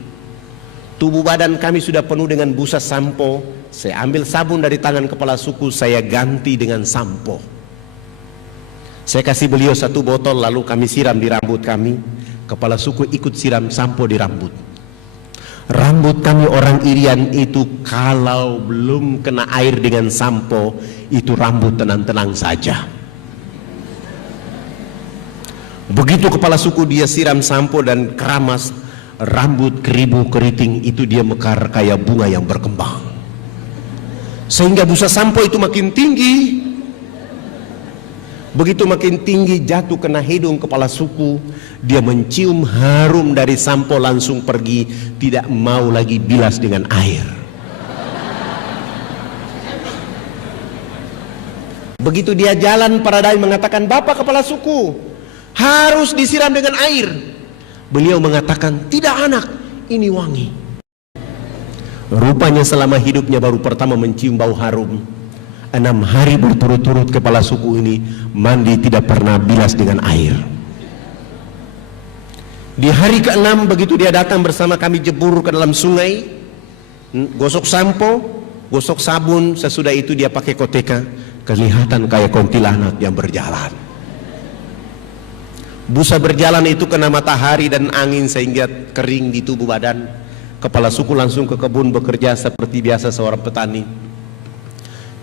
Tubuh badan kami sudah penuh dengan busa sampo. Saya ambil sabun dari tangan kepala suku, saya ganti dengan sampo. Saya kasih beliau satu botol, lalu kami siram di rambut kami. Kepala suku ikut siram sampo di rambut. Rambut kami orang Irian itu kalau belum kena air dengan sampo, itu rambut tenang-tenang saja. Begitu kepala suku dia siram sampo dan keramas, rambut keribu keriting itu dia mekar kayak bunga yang berkembang. Sehingga busa sampo itu makin tinggi. Begitu makin tinggi, jatuh kena hidung kepala suku, dia mencium harum dari sampo langsung pergi, tidak mau lagi bilas dengan air. Begitu dia jalan, para dai mengatakan, Bapak kepala suku harus disiram dengan air. Beliau mengatakan, tidak anak, ini wangi. Rupanya selama hidupnya baru pertama mencium bau harum. 6 hari berturut-turut kepala suku ini mandi tidak pernah bilas dengan air. Di hari ke-6 begitu dia datang bersama kami jebur ke dalam sungai, gosok sampo, gosok sabun, sesudah itu dia pakai koteka, kelihatan kayak kuntilanak yang berjalan. Busa berjalan itu kena matahari dan angin sehingga kering di tubuh badan. Kepala suku langsung ke kebun bekerja seperti biasa seorang petani.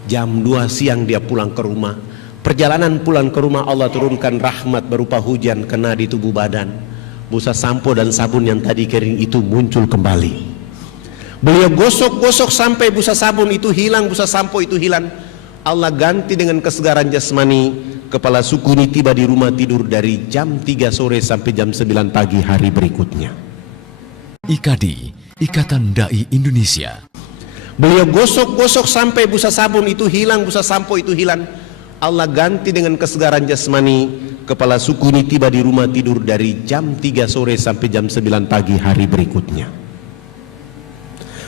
Jam 2 siang dia pulang ke rumah. Perjalanan pulang ke rumah Allah turunkan rahmat berupa hujan kena di tubuh badan. Busa sampo dan sabun yang tadi kering itu muncul kembali. Beliau gosok-gosok sampai busa sabun itu hilang, busa sampo itu hilang. Allah ganti dengan kesegaran jasmani. Kepala suku ini tiba di rumah tidur dari jam 3 sore sampai jam 9 pagi hari berikutnya. IKADI, Ikatan Dai Indonesia. Beliau gosok-gosok sampai busa sabun itu hilang, busa sampo itu hilang. Allah ganti dengan kesegaran jasmani. Kepala suku ini tiba di rumah tidur dari jam 3 sore sampai jam 9 pagi hari berikutnya.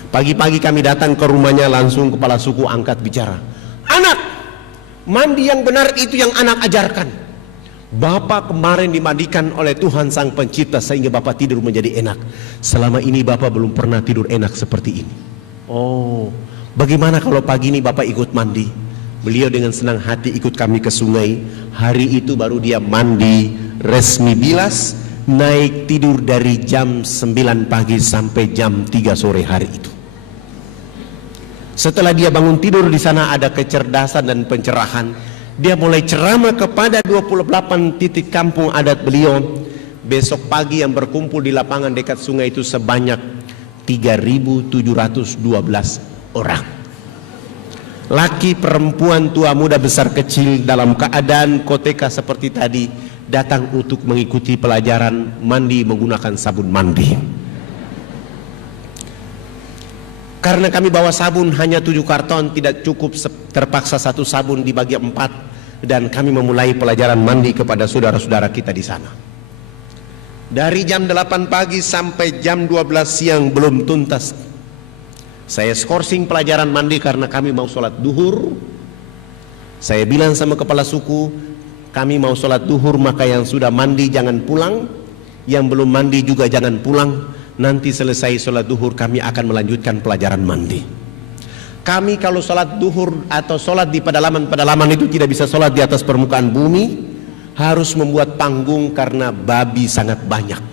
Pagi-pagi kami datang ke rumahnya, langsung kepala suku angkat bicara. Anak, mandi yang benar itu yang anak ajarkan. Bapak kemarin dimandikan oleh Tuhan Sang Pencipta sehingga Bapak tidur menjadi enak. Selama ini Bapak belum pernah tidur enak seperti ini. Oh, bagaimana kalau pagi ini Bapak ikut mandi? Beliau dengan senang hati ikut kami ke sungai. Hari itu baru dia mandi, resmi bilas, naik tidur dari jam 9 pagi sampai jam 3 sore hari itu. Setelah dia bangun tidur, di sana ada kecerdasan dan pencerahan. Dia mulai ceramah kepada 28 titik kampung adat beliau. Besok pagi yang berkumpul di lapangan dekat sungai itu sebanyak 3.712 orang. Laki, perempuan, tua, muda, besar, kecil dalam keadaan koteka seperti tadi datang untuk mengikuti pelajaran mandi menggunakan sabun mandi. Karena kami bawa sabun hanya 7 karton, tidak cukup, terpaksa 1 sabun dibagi 4, dan kami memulai pelajaran mandi kepada saudara-saudara kita di sana. Dari jam 8 pagi sampai jam 12 siang belum tuntas. Saya skorsing pelajaran mandi karena kami mau sholat duhur. Saya bilang sama kepala suku, kami mau sholat duhur, maka yang sudah mandi jangan pulang, yang belum mandi juga jangan pulang. Nanti selesai sholat duhur kami akan melanjutkan pelajaran mandi. Kami kalau sholat duhur atau sholat di pedalaman itu tidak bisa sholat di atas permukaan bumi, harus membuat panggung karena babi sangat banyak.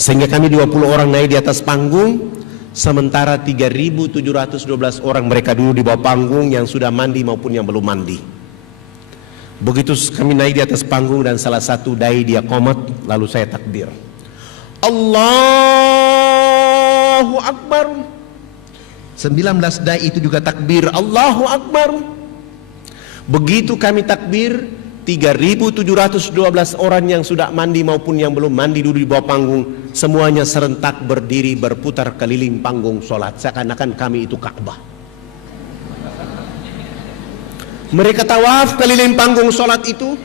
Sehingga kami 20 orang naik di atas panggung, sementara 3.712 orang mereka dulu di bawah panggung yang sudah mandi maupun yang belum mandi. Begitu kami naik di atas panggung dan salah satu dai dia qomat, lalu saya takbir. Allahu Akbar. 19 dai itu juga takbir Allahu Akbar. Begitu kami takbir, 3.712 orang yang sudah mandi maupun yang belum mandi dulu di bawah panggung, semuanya serentak berdiri berputar keliling panggung sholat, seakan-akan kami itu Ka'bah. Mereka tawaf keliling panggung sholat itu.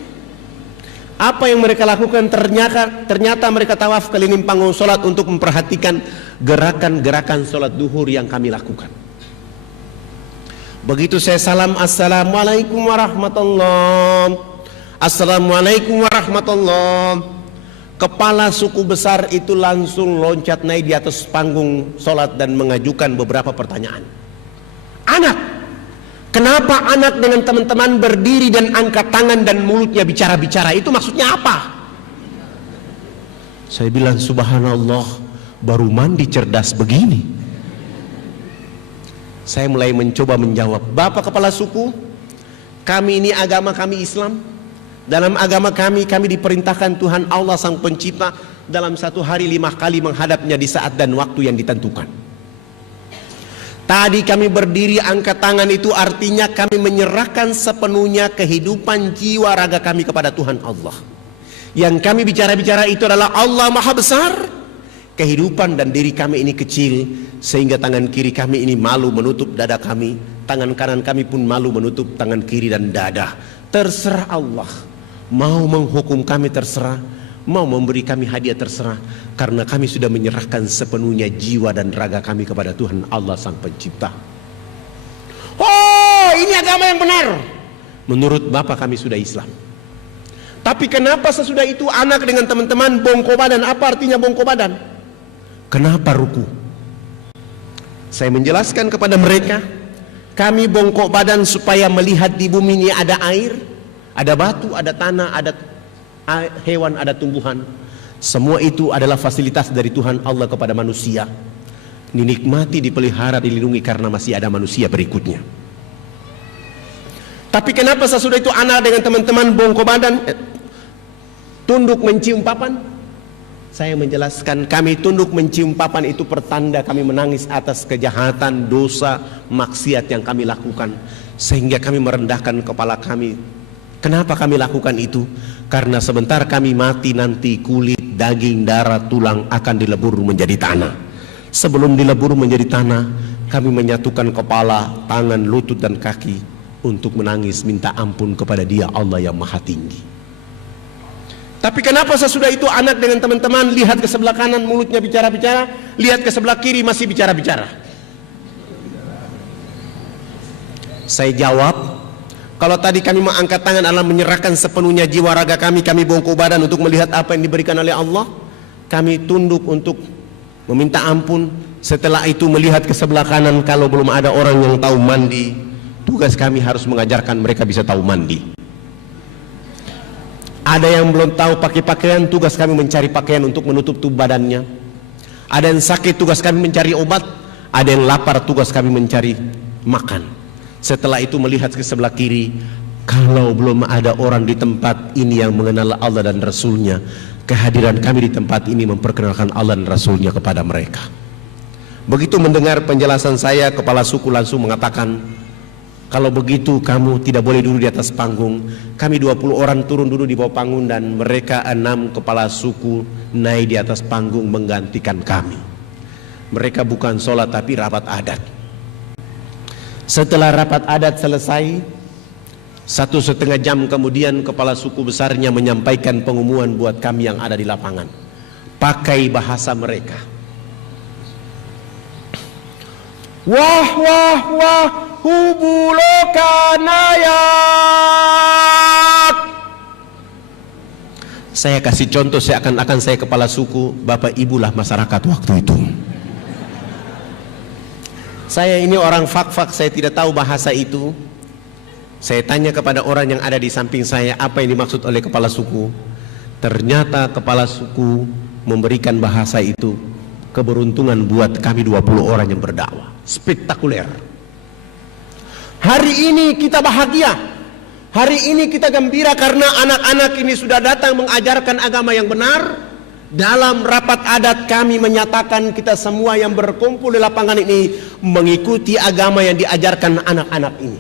Apa yang mereka lakukan? Ternyata mereka tawaf keliling panggung sholat untuk memperhatikan gerakan-gerakan sholat duhur yang kami lakukan. Begitu saya salam, Assalamualaikum warahmatullahi, Assalamualaikum warahmatullahi, kepala suku besar itu langsung loncat naik di atas panggung sholat dan mengajukan beberapa pertanyaan. Anak, kenapa anak dengan teman-teman berdiri dan angkat tangan dan mulutnya bicara-bicara? Itu maksudnya apa? Saya bilang, subhanallah, baru mandi cerdas begini. Saya mulai mencoba menjawab, Bapak kepala suku, kami ini agama kami Islam. Dalam agama kami diperintahkan Tuhan Allah Sang Pencipta dalam satu hari 5 kali menghadapnya di saat dan waktu yang ditentukan. Tadi kami berdiri angkat tangan itu artinya kami menyerahkan sepenuhnya kehidupan jiwa raga kami kepada Tuhan Allah. Yang kami bicara-bicara itu adalah Allah Maha Besar. Kehidupan dan diri kami ini kecil, sehingga tangan kiri kami ini malu menutup dada kami, tangan kanan kami pun malu menutup tangan kiri dan dada. Terserah Allah, mau menghukum kami terserah, mau memberi kami hadiah terserah, karena kami sudah menyerahkan sepenuhnya jiwa dan raga kami kepada Tuhan Allah Sang Pencipta. Oh, ini agama yang benar. Menurut Bapak kami sudah Islam. Tapi kenapa sesudah itu anak dengan teman-teman bongko badan? Apa artinya bongko badan? Kenapa ruku? Saya menjelaskan kepada mereka, kami bongkok badan supaya melihat di bumi ini ada air, ada batu, ada tanah, ada hewan, ada tumbuhan. Semua itu adalah fasilitas dari Tuhan Allah kepada manusia. Dinikmati, dipelihara, dilindungi karena masih ada manusia berikutnya. Tapi kenapa sesudah itu anak dengan teman-teman bongkok badan, tunduk mencium papan? Saya menjelaskan, kami tunduk mencium papan itu pertanda kami menangis atas kejahatan, dosa, maksiat yang kami lakukan, sehingga kami merendahkan kepala kami. Kenapa kami lakukan itu? Karena sebentar kami mati nanti kulit, daging, darah, tulang akan dilebur menjadi tanah. Sebelum dilebur menjadi tanah, kami menyatukan kepala, tangan, lutut dan kaki untuk menangis minta ampun kepada Dia Allah yang Maha Tinggi. Tapi kenapa sesudah itu anak dengan teman-teman lihat ke sebelah kanan mulutnya bicara-bicara, lihat ke sebelah kiri masih bicara-bicara? Saya jawab, Kalau tadi kami mengangkat tangan adalah menyerahkan sepenuhnya jiwa raga kami bongkok badan untuk melihat apa yang diberikan oleh Allah. Kami tunduk untuk meminta ampun. Setelah itu melihat ke sebelah kanan, kalau belum ada orang yang tahu mandi, tugas kami harus mengajarkan mereka bisa tahu mandi. Ada yang belum tahu pakai pakaian, tugas kami mencari pakaian untuk menutup tubuh badannya. Ada yang sakit, tugas kami mencari obat. Ada yang lapar, tugas kami mencari makan. Setelah itu melihat ke sebelah kiri, kalau belum ada orang di tempat ini yang mengenal Allah dan Rasulnya, kehadiran kami di tempat ini memperkenalkan Allah dan Rasulnya kepada mereka. Begitu mendengar penjelasan saya, kepala suku langsung mengatakan, kalau begitu kamu tidak boleh duduk di atas panggung. Kami 20 orang turun duduk di bawah panggung dan mereka 6 kepala suku naik di atas panggung menggantikan kami. Mereka bukan sholat tapi rapat adat. Setelah rapat adat selesai, 1,5 jam kemudian kepala suku besarnya menyampaikan pengumuman buat kami yang ada di lapangan pakai bahasa mereka. Wah wah wah hubulokanayak. Saya kasih contoh seakan-akan saya kepala suku, bapak ibulah masyarakat waktu itu. Saya ini orang fak-fak, saya tidak tahu bahasa itu. Saya tanya kepada orang yang ada di samping saya, apa yang dimaksud oleh kepala suku. Ternyata kepala suku memberikan bahasa itu. Keberuntungan buat kami 20 orang yang berdakwah. Spektakuler. Hari ini kita bahagia. Hari ini kita gembira karena anak-anak ini sudah datang mengajarkan agama yang benar. Dalam rapat adat kami menyatakan kita semua yang berkumpul di lapangan ini mengikuti agama yang diajarkan anak-anak ini.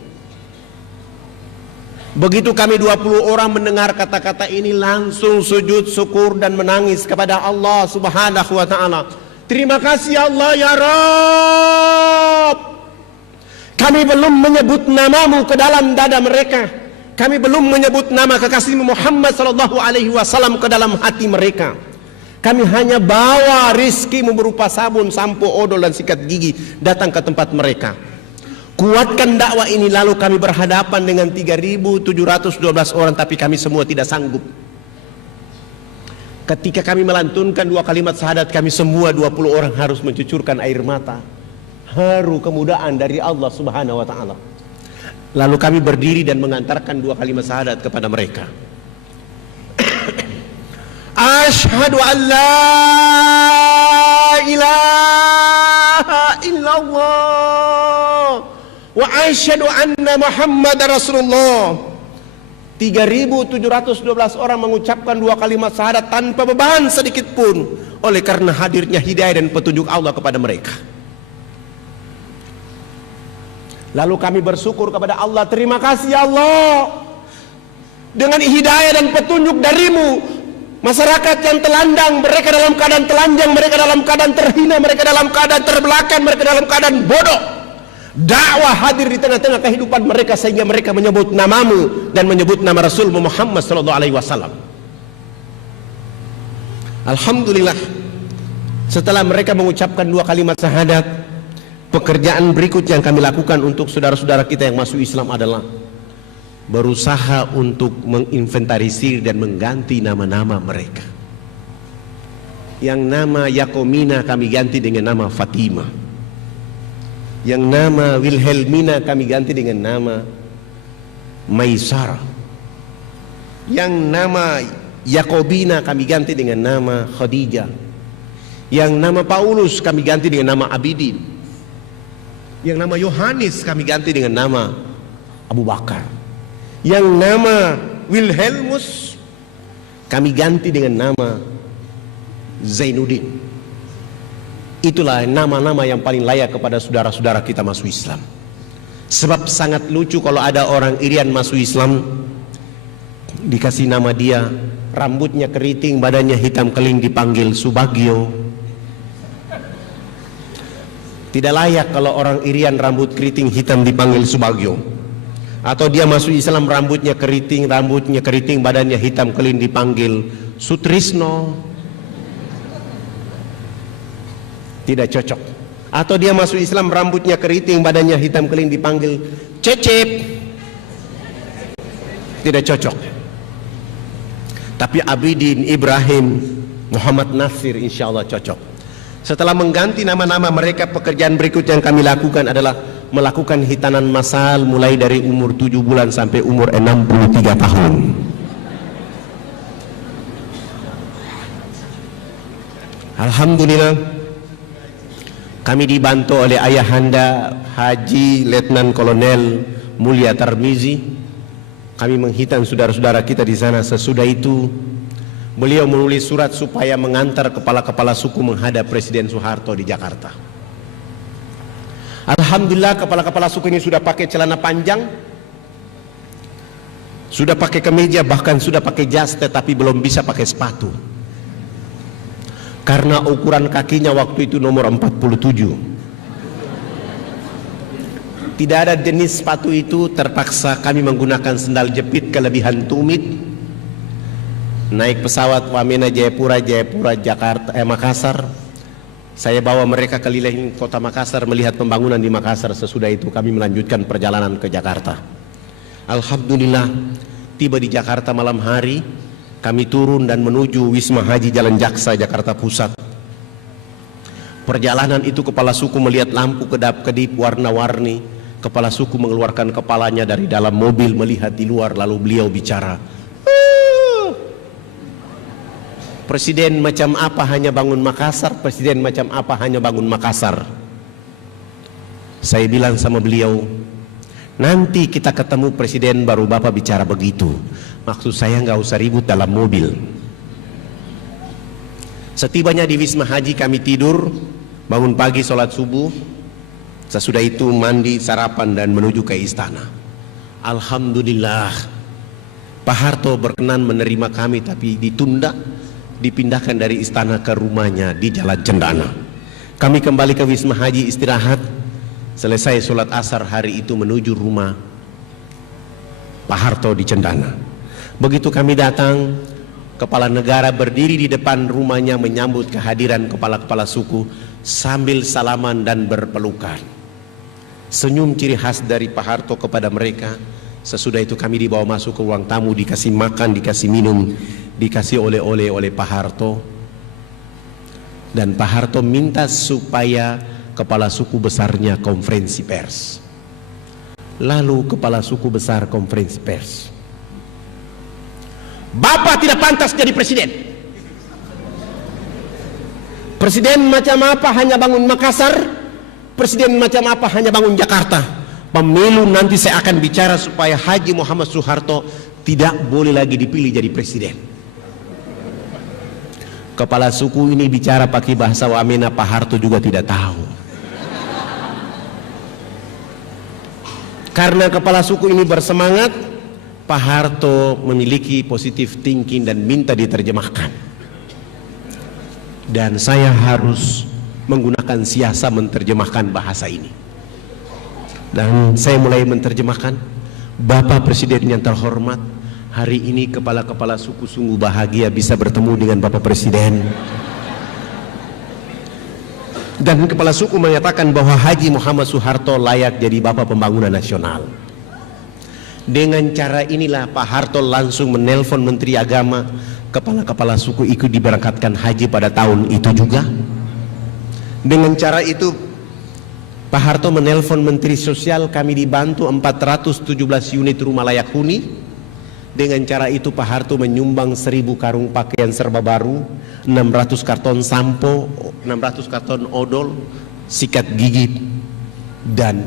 Begitu kami 20 orang mendengar kata-kata ini, langsung sujud syukur dan menangis kepada Allah Subhanahu wa ta'ala. Terima kasih Allah ya Rabb. Kami belum menyebut namamu ke dalam dada mereka. Kami belum menyebut nama kekasihmu Muhammad sallallahu alaihi wasallam ke dalam hati mereka. Kami hanya bawa rizki berupa sabun, sampo, odol dan sikat gigi datang ke tempat mereka. Kuatkan dakwah ini, lalu kami berhadapan dengan 3.712 orang, tapi kami semua tidak sanggup. Ketika kami melantunkan 2 kalimat syahadat, kami semua 20 orang harus mencucurkan air mata. Haru kemudahan dari Allah Subhanahu wa ta'ala. Lalu kami berdiri dan mengantarkan 2 kalimat syahadat kepada mereka. Asyhadu an la ilaha illallah wa asyhadu anna Muhammadar Rasulullah. 3.712 orang mengucapkan 2 kalimat syahadat tanpa beban sedikit pun, oleh karena hadirnya hidayah dan petunjuk Allah kepada mereka. Lalu kami bersyukur kepada Allah, terima kasih ya Allah, dengan hidayah dan petunjuk darimu, masyarakat yang telandang, mereka dalam keadaan telanjang, mereka dalam keadaan terhina, mereka dalam keadaan terbelakang, mereka dalam keadaan bodoh, dakwah hadir di tengah-tengah kehidupan mereka sehingga mereka menyebut namamu dan menyebut nama Rasul Muhammad sallallahu alaihi wasallam. Alhamdulillah, setelah mereka mengucapkan 2 kalimat syahadat, pekerjaan berikut yang kami lakukan untuk saudara-saudara kita yang masuk Islam adalah berusaha untuk menginventarisir dan mengganti nama-nama mereka. Yang nama Yakomina kami ganti dengan nama Fatimah. Yang nama Wilhelmina kami ganti dengan nama Maisarah. Yang nama Yakobina kami ganti dengan nama Khadijah. Yang nama Paulus kami ganti dengan nama Abidin. Yang nama Yohanes kami ganti dengan nama Abu Bakar. Yang nama Wilhelmus kami ganti dengan nama Zainuddin. Itulah nama-nama yang paling layak kepada saudara-saudara kita masuk Islam. Sebab sangat lucu kalau ada orang Irian masuk Islam, dikasih nama dia, rambutnya keriting, badannya hitam keling, dipanggil Subagio. Tidak layak kalau orang Irian rambut keriting hitam dipanggil Subagio. Atau dia masuk Islam rambutnya keriting, badannya hitam keling, dipanggil Sutrisno. Tidak cocok. Atau dia masuk Islam rambutnya keriting, badannya hitam keling, dipanggil Cecep. tidak cocok. Tapi Abidin, Ibrahim, Muhammad Nasir insya Allah cocok. Setelah mengganti nama-nama mereka, pekerjaan berikut yang kami lakukan adalah melakukan hitanan massal mulai dari umur 7 bulan sampai umur 63 tahun. Alhamdulillah, kami dibantu oleh ayahanda Haji Letnan Kolonel Mulia Tarmizi. Kami menghitan saudara-saudara kita di sana. Sesudah itu beliau menulis surat supaya mengantar kepala-kepala suku menghadap Presiden Soeharto di Jakarta. Alhamdulillah, kepala-kepala suku ini sudah pakai celana panjang, sudah pakai kemeja, bahkan sudah pakai jas, tetapi belum bisa pakai sepatu. Karena ukuran kakinya waktu itu nomor 47. Tidak ada jenis sepatu itu, terpaksa kami menggunakan sendal jepit kelebihan tumit. Naik pesawat Wamena Jayapura, Jakarta, Makassar. Saya bawa mereka keliling kota Makassar melihat pembangunan di Makassar. Sesudah itu kami melanjutkan perjalanan ke Jakarta. Alhamdulillah, tiba di Jakarta malam hari. Kami turun dan menuju Wisma Haji Jalan Jaksa, Jakarta Pusat. Perjalanan itu kepala suku melihat lampu kedap-kedip warna-warni. Kepala suku mengeluarkan kepalanya dari dalam mobil melihat di luar, lalu beliau bicara, Presiden macam apa hanya bangun Makassar, Presiden macam apa hanya bangun Makassar. Saya bilang sama beliau, nanti kita ketemu Presiden baru Bapak bicara begitu. Maksud saya nggak usah ribut dalam mobil. Setibanya di Wisma Haji kami tidur, bangun pagi sholat subuh. Sesudah itu mandi, sarapan dan menuju ke istana. Alhamdulillah, Pak Harto berkenan menerima kami, tapi ditunda, dipindahkan dari istana ke rumahnya di Jalan Cendana. Kami kembali ke Wisma Haji istirahat. Selesai sholat asar hari itu menuju rumah Pak Harto di Cendana. Begitu kami datang, kepala negara berdiri di depan rumahnya menyambut kehadiran kepala-kepala suku sambil salaman dan berpelukan. Senyum ciri khas dari Pak Harto kepada mereka. Sesudah itu kami dibawa masuk ke ruang tamu, dikasih makan, dikasih minum, dikasih oleh-oleh oleh Pak Harto. Dan Pak Harto minta supaya kepala suku besarnya konferensi pers. Lalu kepala suku besar konferensi pers, Bapak tidak pantas jadi presiden. Presiden macam apa hanya bangun Makassar, Presiden macam apa hanya bangun Jakarta. Pemilu nanti saya akan bicara supaya Haji Muhammad Soeharto tidak boleh lagi dipilih jadi presiden. Kepala suku ini bicara pakai bahasa Wamena, Pak Harto juga tidak tahu. Karena kepala suku ini bersemangat, Pak Harto memiliki positive thinking dan minta diterjemahkan. Dan saya harus menggunakan siasa menerjemahkan bahasa ini. Dan saya mulai menerjemahkan. Bapak Presiden yang terhormat, hari ini kepala-kepala suku sungguh bahagia bisa bertemu dengan Bapak Presiden. Dan kepala suku menyatakan bahwa Haji Muhammad Soeharto layak jadi Bapak Pembangunan Nasional. Dengan cara inilah Pak Harto langsung menelpon Menteri Agama. Kepala-kepala suku ikut diberangkatkan haji pada tahun itu juga. Dengan cara itu Pak Harto menelpon Menteri Sosial, kami dibantu 417 unit rumah layak huni. Dengan cara itu Pak Harto menyumbang 1000 karung pakaian serba baru, 600 karton sampo, 600 karton odol, sikat gigi, dan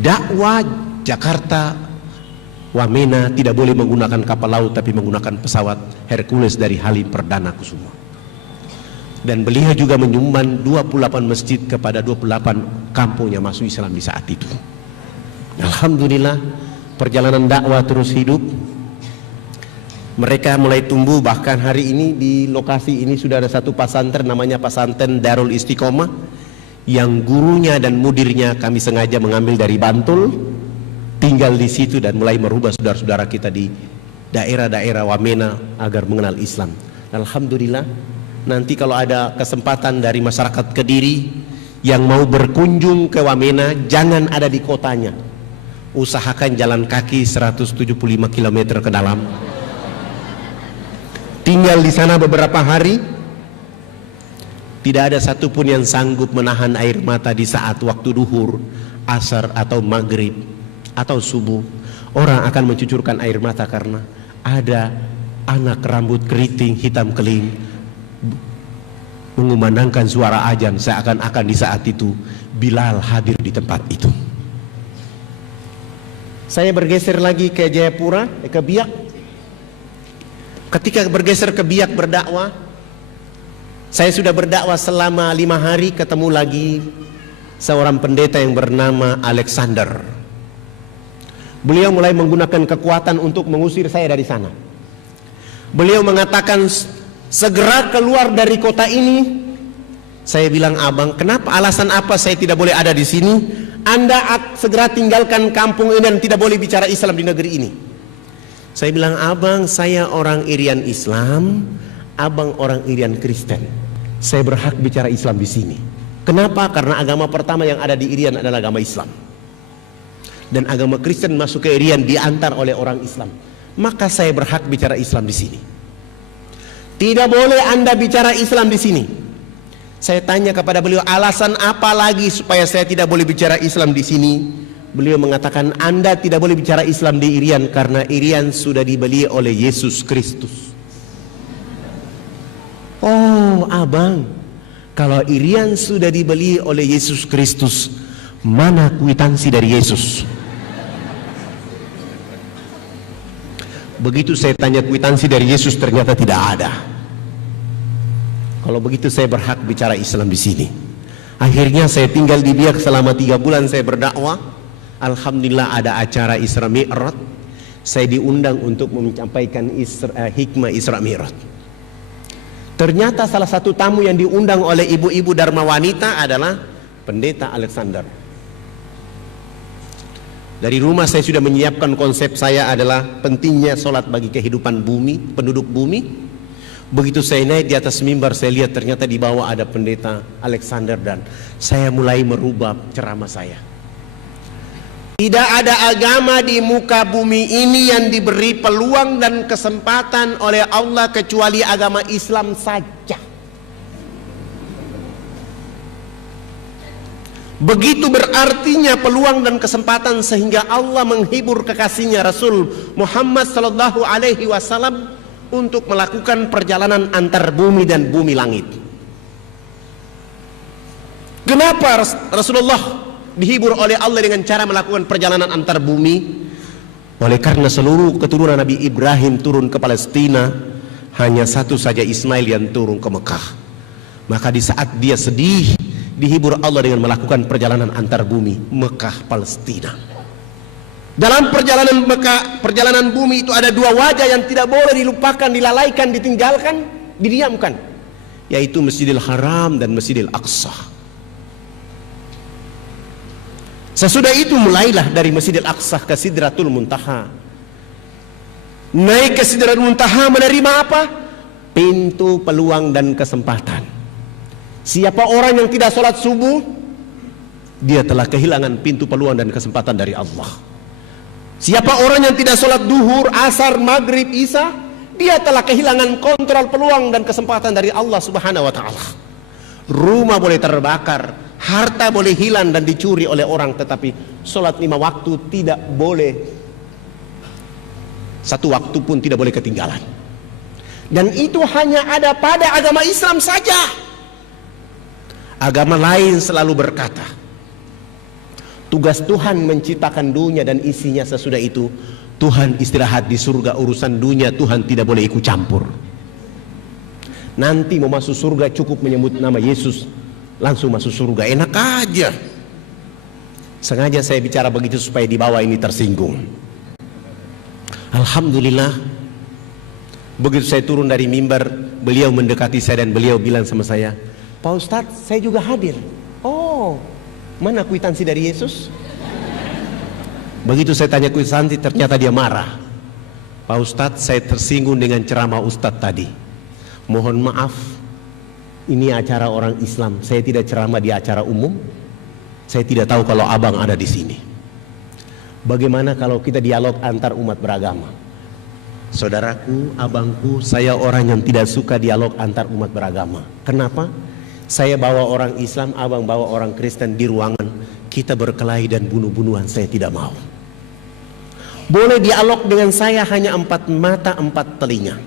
dakwah Jakarta Wamena tidak boleh menggunakan kapal laut tapi menggunakan pesawat Hercules dari Halim Perdana Kusuma. Dan beliau juga menyumbang 28 masjid kepada 28 kampung yang masuk Islam di saat itu. Alhamdulillah, perjalanan dakwah terus hidup. Mereka mulai tumbuh, bahkan hari ini di lokasi ini sudah ada satu pesantren namanya Pesantren Darul Istiqomah, yang gurunya dan mudirnya kami sengaja mengambil dari Bantul, tinggal di situ dan mulai merubah saudara-saudara kita di daerah-daerah Wamena agar mengenal Islam. Alhamdulillah, nanti kalau ada kesempatan dari masyarakat Kediri yang mau berkunjung ke Wamena, jangan ada di kotanya. usahakan jalan kaki 175 km ke dalam. Tinggal di sana beberapa hari. Tidak ada satupun yang sanggup menahan air mata di saat waktu duhur, asar atau maghrib atau subuh. Orang akan mencucurkan air mata karena ada anak rambut keriting hitam keling mengumandangkan suara azan, seakan-akan di saat itu Bilal hadir di tempat itu. Saya bergeser lagi ke Jayapura, ke Biak. Ketika bergeser ke Biak berdakwah, saya sudah berdakwah selama 5 hari. Ketemu lagi seorang pendeta yang bernama Alexander. Beliau mulai menggunakan kekuatan untuk mengusir saya dari sana. Beliau mengatakan, segera keluar dari kota ini. Saya bilang, abang, kenapa, alasan apa saya tidak boleh ada di sini? Anda segera tinggalkan kampung ini dan tidak boleh bicara Islam di negeri ini. Saya bilang, abang, saya orang Irian Islam, abang orang Irian Kristen. Saya berhak bicara Islam di sini. Kenapa? Karena agama pertama yang ada di Irian adalah agama Islam. Dan agama Kristen masuk ke Irian diantar oleh orang Islam. Maka saya berhak bicara Islam di sini. Tidak boleh Anda bicara Islam di sini. Saya tanya kepada beliau, alasan apa lagi supaya saya tidak boleh bicara Islam di sini? Beliau mengatakan, Anda tidak boleh bicara Islam di Irian karena Irian sudah dibeli oleh Yesus Kristus. Oh, abang, kalau Irian sudah dibeli oleh Yesus Kristus, mana kwitansi dari Yesus? Begitu saya tanya kwitansi dari Yesus, ternyata tidak ada. Kalau begitu saya berhak bicara Islam di sini. Akhirnya saya tinggal di Biak selama 3 bulan saya berdakwah. Alhamdulillah ada acara Isra Mi'raj. Saya diundang untuk menyampaikan hikmah Isra Mi'raj. Ternyata salah satu tamu yang diundang oleh ibu-ibu Dharma Wanita adalah Pendeta Alexander. Dari rumah saya sudah menyiapkan konsep saya adalah pentingnya sholat bagi kehidupan bumi, penduduk bumi. Begitu saya naik di atas mimbar, saya lihat ternyata di bawah ada Pendeta Alexander dan saya mulai merubah ceramah saya. Tidak ada agama di muka bumi ini yang diberi peluang dan kesempatan oleh Allah kecuali agama Islam saja. Begitu berartinya peluang dan kesempatan sehingga Allah menghibur kekasihnya Rasul Muhammad sallallahu alaihi wasallam untuk melakukan perjalanan antar bumi dan bumi langit. Kenapa Rasulullah dihibur oleh Allah dengan cara melakukan perjalanan antar bumi? Oleh karena seluruh keturunan Nabi Ibrahim turun ke Palestina, hanya satu saja Ismail yang turun ke Mekah. Maka di saat dia sedih, dihibur Allah dengan melakukan perjalanan antar bumi, Mekah Palestina. Dalam perjalanan bumi itu ada 2 wajah yang tidak boleh dilupakan, dilalaikan, ditinggalkan, didiamkan, yaitu Masjidil Haram dan Masjidil Aqsa. Sesudah itu mulailah dari Masjidil Aqsa ke Sidratul Muntaha. Naik ke Sidratul Muntaha menerima apa? Pintu peluang dan kesempatan. Siapa orang yang tidak sholat subuh, dia telah kehilangan pintu peluang dan kesempatan dari Allah. Siapa orang yang tidak sholat duhur, asar, maghrib, isya, dia telah kehilangan kontrol peluang dan kesempatan dari Allah subhanahu wa ta'ala. Rumah boleh terbakar, harta boleh hilang dan dicuri oleh orang, tetapi sholat 5 waktu tidak boleh, 1 waktu pun tidak boleh ketinggalan. Dan itu hanya ada pada agama Islam saja. Agama lain selalu berkata, tugas Tuhan menciptakan dunia dan isinya, sesudah itu Tuhan istirahat di surga, urusan dunia Tuhan tidak boleh ikut campur. Nanti mau masuk surga cukup menyebut nama Yesus, langsung masuk surga, enak aja. Sengaja saya bicara begitu supaya di bawah ini tersinggung. Alhamdulillah, begitu saya turun dari mimbar, beliau mendekati saya dan beliau bilang sama saya, Pak Ustadz, saya juga hadir. Oh, mana kwitansi dari Yesus? Begitu saya tanya kwitansi, ternyata dia marah. Pak Ustadz, saya tersinggung dengan ceramah Ustadz tadi. Mohon maaf, ini acara orang Islam. Saya tidak ceramah di acara umum. Saya tidak tahu kalau abang ada di sini. Bagaimana kalau kita dialog antar umat beragama? Saudaraku, abangku, saya orang yang tidak suka dialog antar umat beragama. Kenapa? Saya bawa orang Islam, abang bawa orang Kristen di ruangan, kita berkelahi dan bunuh-bunuhan, saya tidak mau. Boleh dialog dengan saya hanya 4 mata 4 telinga.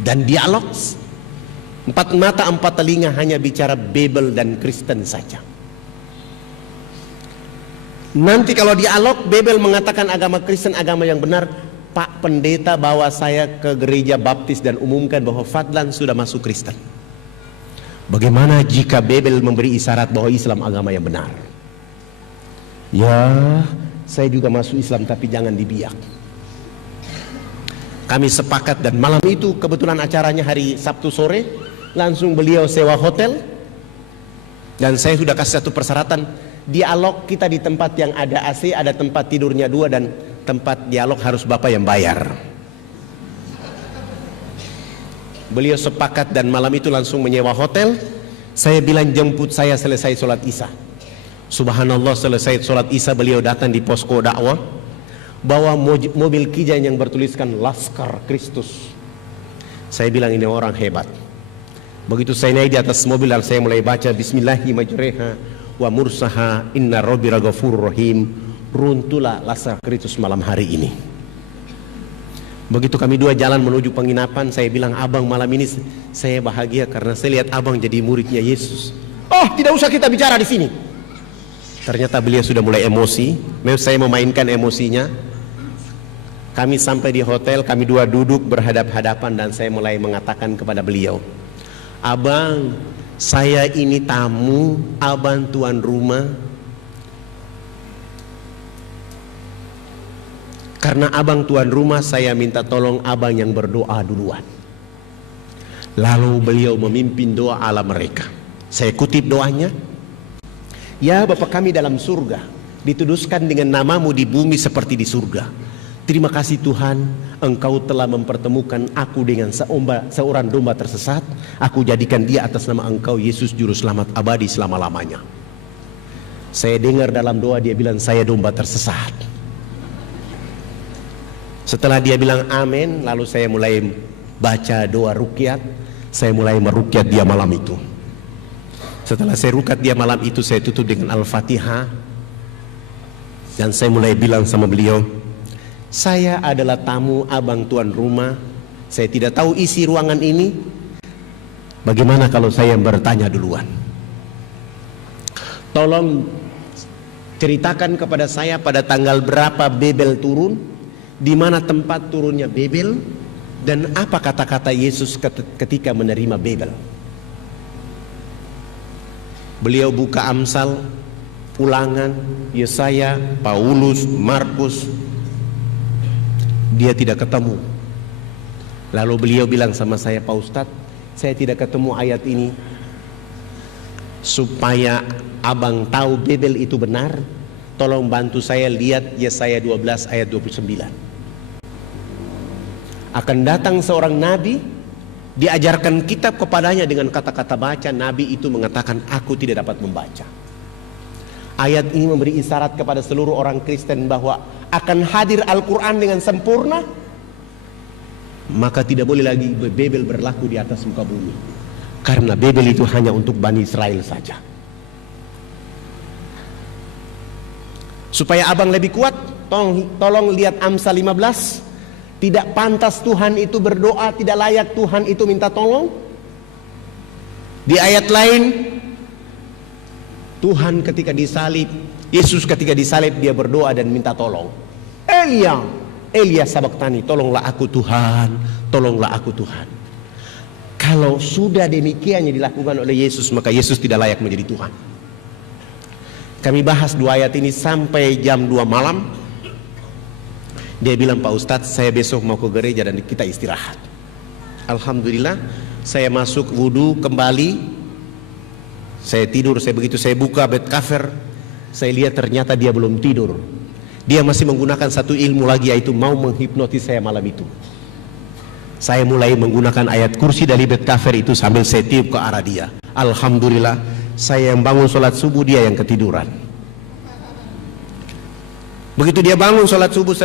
Dan dialog 4 mata 4 telinga hanya bicara Bible dan Kristen saja. Nanti kalau dialog Bible mengatakan agama Kristen agama yang benar, Pak Pendeta bawa saya ke gereja baptis dan umumkan bahwa Fadlan sudah masuk Kristen. Bagaimana jika Bible memberi isyarat bahwa Islam agama yang benar? Ya, saya juga masuk Islam tapi jangan dibiak. Kami sepakat dan malam itu kebetulan acaranya hari Sabtu sore, langsung beliau sewa hotel. Dan saya sudah kasih satu persyaratan, dialog kita di tempat yang ada AC, ada tempat tidurnya 2 dan tempat dialog harus Bapak yang bayar. Beliau sepakat dan malam itu langsung menyewa hotel. Saya bilang jemput saya selesai sholat Isya. Subhanallah, selesai sholat Isya beliau datang di posko dakwah, bawa mobil Kijang yang bertuliskan Laskar Kristus. Saya bilang ini orang hebat. Begitu saya naik di atas mobil dan saya mulai baca Bismillahirrahmanirrahim wa mursaha inna rabbira ghafurur rahim, runtuhlah Laskar Kristus malam hari ini. Begitu kami 2 jalan menuju penginapan, saya bilang, abang malam ini saya bahagia karena saya lihat abang jadi muridnya Yesus. Oh, tidak usah kita bicara di sini. Ternyata beliau sudah mulai emosi. Memang saya memainkan emosinya. Kami sampai di hotel, kami 2 duduk berhadap-hadapan dan saya mulai mengatakan kepada beliau, abang, saya ini tamu, abang tuan rumah. Karena abang tuan rumah, saya minta tolong abang yang berdoa duluan. Lalu beliau memimpin doa ala mereka. Saya kutip doanya. Ya Bapa kami dalam surga, dituduskan dengan namamu di bumi seperti di surga. Terima kasih Tuhan, Engkau telah mempertemukan aku dengan seorang domba tersesat. Aku jadikan dia atas nama Engkau, Yesus Juru Selamat abadi selama-lamanya. Saya dengar dalam doa dia bilang, saya domba tersesat. Setelah dia bilang amin, lalu saya mulai baca doa rukyat. Saya mulai merukyat dia malam itu. Setelah saya rukyat dia malam itu, saya tutup dengan Al-Fatihah. Dan saya mulai bilang sama beliau, saya adalah tamu abang tuan rumah. Saya tidak tahu isi ruangan ini. Bagaimana kalau saya bertanya duluan? Tolong ceritakan kepada saya pada tanggal berapa Babel turun, di mana tempat turunnya Babel, dan apa kata-kata Yesus ketika menerima Babel. Beliau buka Amsal, Ulangan, Yesaya, Paulus, Markus. Dia tidak ketemu. Lalu beliau bilang sama saya, Pak Ustadz, saya tidak ketemu ayat ini. Supaya abang tahu Babel itu benar, tolong bantu saya lihat Yesaya 12 ayat 29. Akan datang seorang nabi, diajarkan kitab kepadanya dengan kata-kata baca. Nabi itu mengatakan, aku tidak dapat membaca. Ayat ini memberi isyarat kepada seluruh orang Kristen bahwa akan hadir Al-Quran dengan sempurna. Maka tidak boleh lagi Babel berlaku di atas muka bumi, karena Babel itu hanya untuk Bani Israel saja. Supaya abang lebih kuat, tolong lihat Amsal 15. Tidak pantas Tuhan itu berdoa, tidak layak Tuhan itu minta tolong. Di ayat lain, Tuhan ketika disalib, Yesus ketika disalib dia berdoa dan minta tolong. Elia sabaktani, tolonglah aku Tuhan, tolonglah aku Tuhan. Kalau sudah demikian yang dilakukan oleh Yesus, maka Yesus tidak layak menjadi Tuhan. Kami bahas 2 ayat ini sampai jam 2 malam. Dia bilang, Pak Ustadz, saya besok mau ke gereja dan kita istirahat. Alhamdulillah, saya masuk wudhu kembali. Saya tidur, begitu saya buka bed cover, saya lihat ternyata dia belum tidur. Dia masih menggunakan satu ilmu lagi, yaitu mau menghipnotis saya malam itu. Saya mulai menggunakan ayat kursi dari bed cover itu sambil saya tiup ke arah dia. Alhamdulillah, saya yang bangun sholat subuh, dia yang ketiduran. Begitu dia bangun sholat subuh,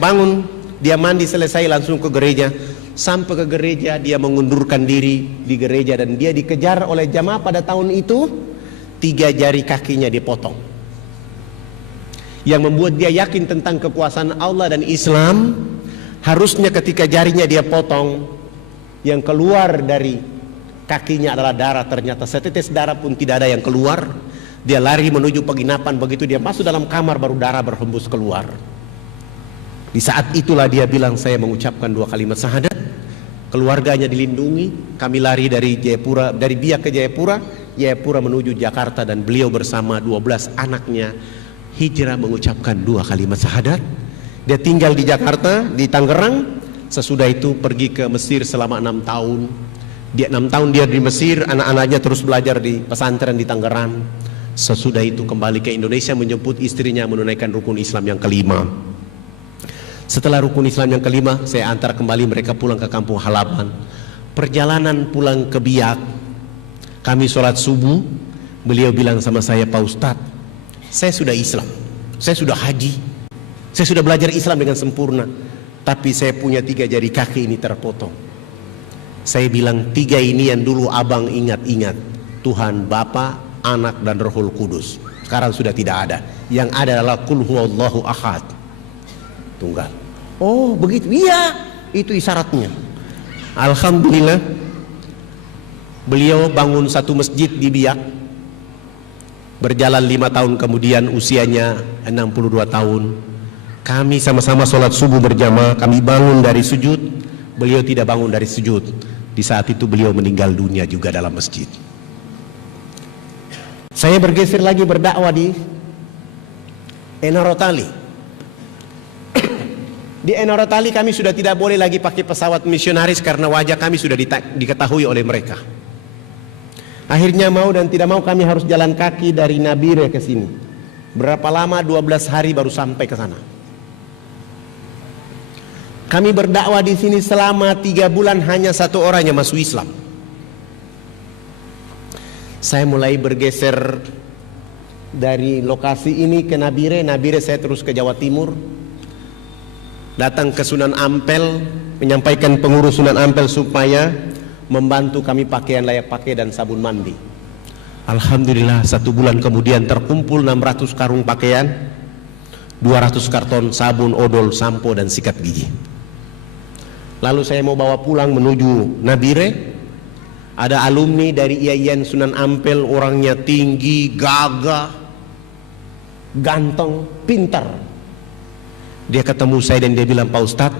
bangun, dia mandi selesai langsung ke gereja. Sampai ke gereja dia mengundurkan diri di gereja dan dia dikejar oleh jamaah pada tahun itu. 3 jari kakinya dipotong. Yang membuat dia yakin tentang kekuasaan Allah dan Islam. Harusnya ketika jarinya dia potong, yang keluar dari kakinya adalah darah. Ternyata setetes darah pun tidak ada yang keluar. Dia lari menuju penginapan. Begitu dia masuk dalam kamar baru darah berhembus keluar. Di saat itulah dia bilang, saya mengucapkan 2 kalimat syahadat. Keluarganya dilindungi. Kami lari dari Jayapura, dari Biak ke Jayapura, Jayapura menuju Jakarta, dan beliau bersama 12 anaknya hijrah mengucapkan 2 kalimat syahadat. Dia tinggal di Jakarta, di Tangerang. Sesudah itu pergi ke Mesir selama 6 tahun. Dia 6 tahun dia di Mesir, anak-anaknya terus belajar di pesantren di Tangerang. Sesudah itu kembali ke Indonesia menjemput istrinya menunaikan rukun Islam yang kelima. Setelah rukun Islam yang kelima, saya antar kembali mereka pulang ke kampung halaman. Perjalanan pulang ke Biak, kami sholat subuh. Beliau bilang sama saya, Pak Ustadz, saya sudah Islam, saya sudah haji, saya sudah belajar Islam dengan sempurna, tapi saya punya 3 jari kaki ini terpotong. Saya bilang, 3 ini yang dulu abang ingat-ingat, Tuhan Bapa, Anak dan Rohul Kudus. Sekarang sudah tidak ada. Yang ada adalah Qul huwallahu ahad, tunggal. Oh begitu, iya, itu isyaratnya. Alhamdulillah, beliau bangun satu masjid di Biak. Berjalan 5 tahun kemudian, usianya 62 tahun. Kami sama-sama sholat subuh berjamaah. Kami bangun dari sujud, beliau tidak bangun dari sujud. Di saat itu beliau meninggal dunia juga dalam masjid. Saya bergeser lagi berdakwah di Enarotali. Di Enarotali kami sudah tidak boleh lagi pakai pesawat misionaris karena wajah kami sudah diketahui oleh mereka. Akhirnya mau dan tidak mau kami harus jalan kaki dari Nabire ke sini. Berapa lama? 12 hari baru sampai ke sana. Kami berdakwah di sini selama 3 bulan, hanya 1 orang yang masuk Islam. Saya mulai bergeser dari lokasi ini ke Nabire. Nabire saya terus ke Jawa Timur. Datang ke Sunan Ampel, menyampaikan pengurus Sunan Ampel supaya membantu kami pakaian layak pakai dan sabun mandi. Alhamdulillah 1 bulan kemudian terkumpul 600 karung pakaian, 200 karton sabun, odol, sampo dan sikat gigi. Lalu saya mau bawa pulang menuju Nabire. Ada alumni dari IAIN Sunan Ampel, orangnya tinggi, gagah, ganteng, pintar. Dia ketemu saya dan dia bilang, Pak Ustadz,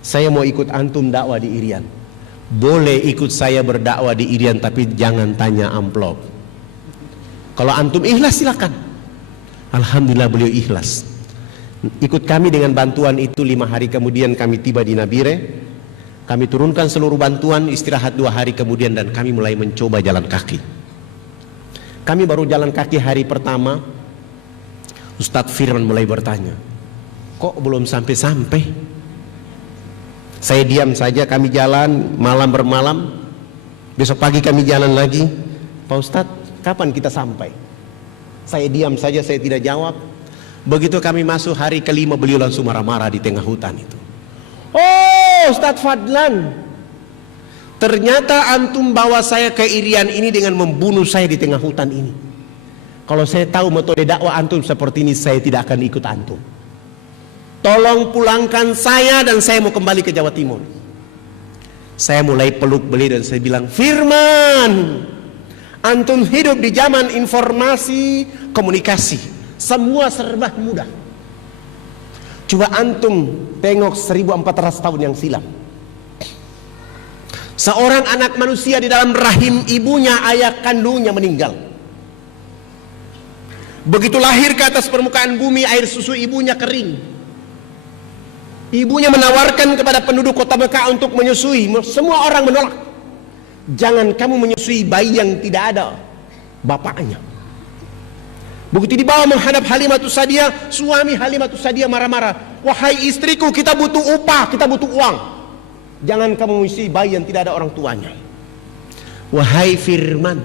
saya mau ikut antum dakwah di Irian. Boleh ikut saya berdakwah di Irian, tapi jangan tanya amplop. Kalau antum ikhlas silakan. Alhamdulillah beliau ikhlas. Ikut kami dengan bantuan itu. 5 hari kemudian kami tiba di Nabire. Kami turunkan seluruh bantuan, istirahat 2 hari kemudian, dan kami mulai mencoba jalan kaki. Kami baru jalan kaki hari pertama, Ustadz Firman mulai bertanya, kok belum sampai-sampai? Saya diam saja, kami jalan malam bermalam. Besok pagi kami jalan lagi. Pak Ustadz, kapan kita sampai? Saya diam saja, saya tidak jawab. Begitu kami masuk hari kelima, beliau langsung marah-marah di tengah hutan itu. Oh Ustadz Fadlan, ternyata antum bawa saya ke Irian ini dengan membunuh saya di tengah hutan ini. Kalau saya tahu metode dakwah antum seperti ini, saya tidak akan ikut antum. Tolong pulangkan saya dan saya mau kembali ke Jawa Timur. Saya mulai peluk beliau dan saya bilang, Firman, antum hidup di zaman informasi, komunikasi, semua serba mudah. Coba antum tengok 1400 tahun yang silam. Seorang anak manusia di dalam rahim ibunya, ayah kandungnya meninggal. Begitu lahir ke atas permukaan bumi, air susu ibunya kering. Ibunya menawarkan kepada penduduk kota Mekah untuk menyusui. Semua orang menolak. Jangan kamu menyusui bayi yang tidak ada bapaknya. Begitu dibawa menghadap Halimatus Sa'diyah, suami Halimatus Sa'diyah marah-marah. Wahai istriku, kita butuh upah, kita butuh uang. Jangan kamu menyusui bayi yang tidak ada orang tuanya. Wahai Firman,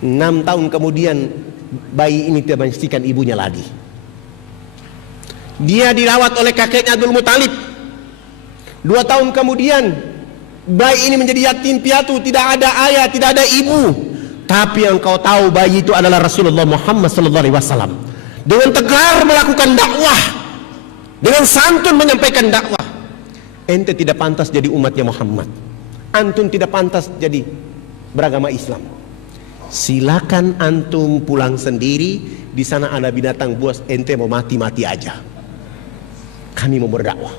6 tahun kemudian bayi ini tidak menyusuikan ibunya lagi. Dia dirawat oleh kakeknya Abdul Muthalib. 2 tahun kemudian bayi ini menjadi yatim piatu, tidak ada ayah, tidak ada ibu. Tapi yang kau tahu, bayi itu adalah Rasulullah Muhammad SAW. Dengan tegar melakukan dakwah, dengan santun menyampaikan dakwah. Ente tidak pantas jadi umatnya Muhammad. Antum tidak pantas jadi beragama Islam. Silakan antum pulang sendiri. Di sana ada binatang buas, ente mau mati-mati aja. Kami mau berdakwah.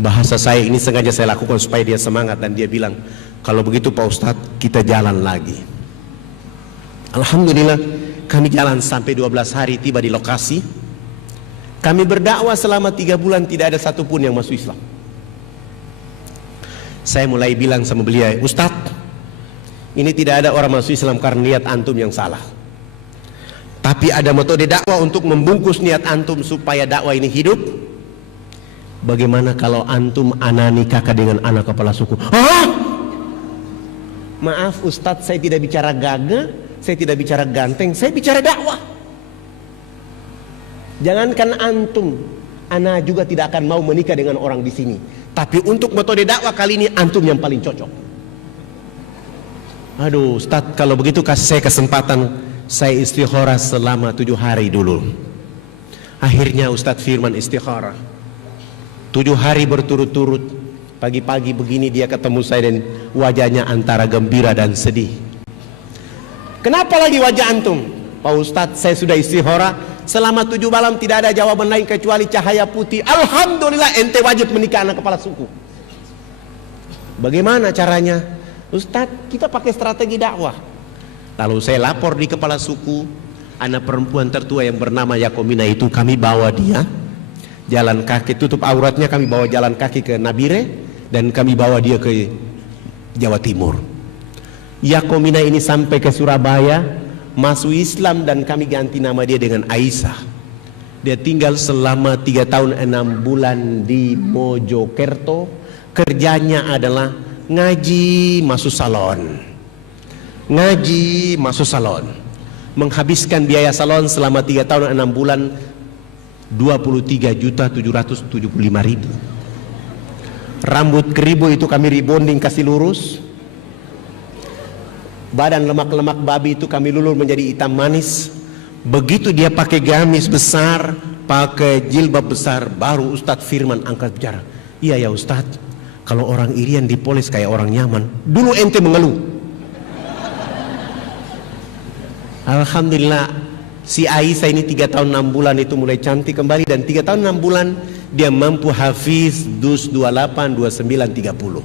Bahasa saya ini sengaja saya lakukan supaya dia semangat, dan dia bilang, kalau begitu Pak Ustadz, kita jalan lagi. Alhamdulillah, kami jalan sampai 12 hari, tiba di lokasi. Kami berdakwah selama 3 bulan, tidak ada satupun yang masuk Islam. Saya mulai bilang sama beliau, Ustadz, ini tidak ada orang masuk Islam karena niat antum yang salah. Tapi ada metode dakwah untuk membungkus niat antum supaya dakwah ini hidup. Bagaimana kalau antum anani kakak dengan anak kepala suku? Hah? Maaf Ustadz, saya tidak bicara gagah, saya tidak bicara ganteng, saya bicara dakwah. Jangankan antum, ana juga tidak akan mau menikah dengan orang di sini. Tapi untuk metode dakwah kali ini antum yang paling cocok. Aduh Ustadz, kalau begitu kasih saya kesempatan, saya istikharah selama 7 hari dulu. Akhirnya Ustadz Firman istikharah 7 hari berturut-turut. Pagi-pagi begini dia ketemu saya dan wajahnya antara gembira dan sedih. Kenapa lagi wajah antum? Pak Ustadz, saya sudah istikharah selama 7 malam, tidak ada jawaban lain kecuali cahaya putih. Alhamdulillah, ente wajib menikah anak kepala suku. Bagaimana caranya? Ustadz, kita pakai strategi dakwah. Lalu saya lapor di kepala suku, anak perempuan tertua yang bernama Yakomina itu, kami bawa dia jalan kaki, tutup auratnya, kami bawa jalan kaki ke Nabire, dan kami bawa dia ke Jawa Timur. Yakomina ini sampai ke Surabaya, masuk Islam, dan kami ganti nama dia dengan Aisyah. Dia tinggal selama 3 tahun 6 bulan di Mojokerto. Kerjanya adalah ngaji masuk salon, ngaji masuk salon, menghabiskan biaya salon selama 3 tahun 6 bulan 23.775.000. Rambut keribu itu kami rebonding kasih lurus. Badan lemak-lemak babi itu kami lulur menjadi hitam manis. Begitu dia pakai gamis besar, pakai jilbab besar, baru Ustadz Firman angkat bicara. Iya ya Ustadz, kalau orang Irian dipoles kayak orang Yaman. Dulu ente mengeluh. Alhamdulillah, si Aisyah ini 3 tahun 6 bulan itu mulai cantik kembali, dan 3 tahun 6 bulan dia mampu hafiz dus 28, 29, 30.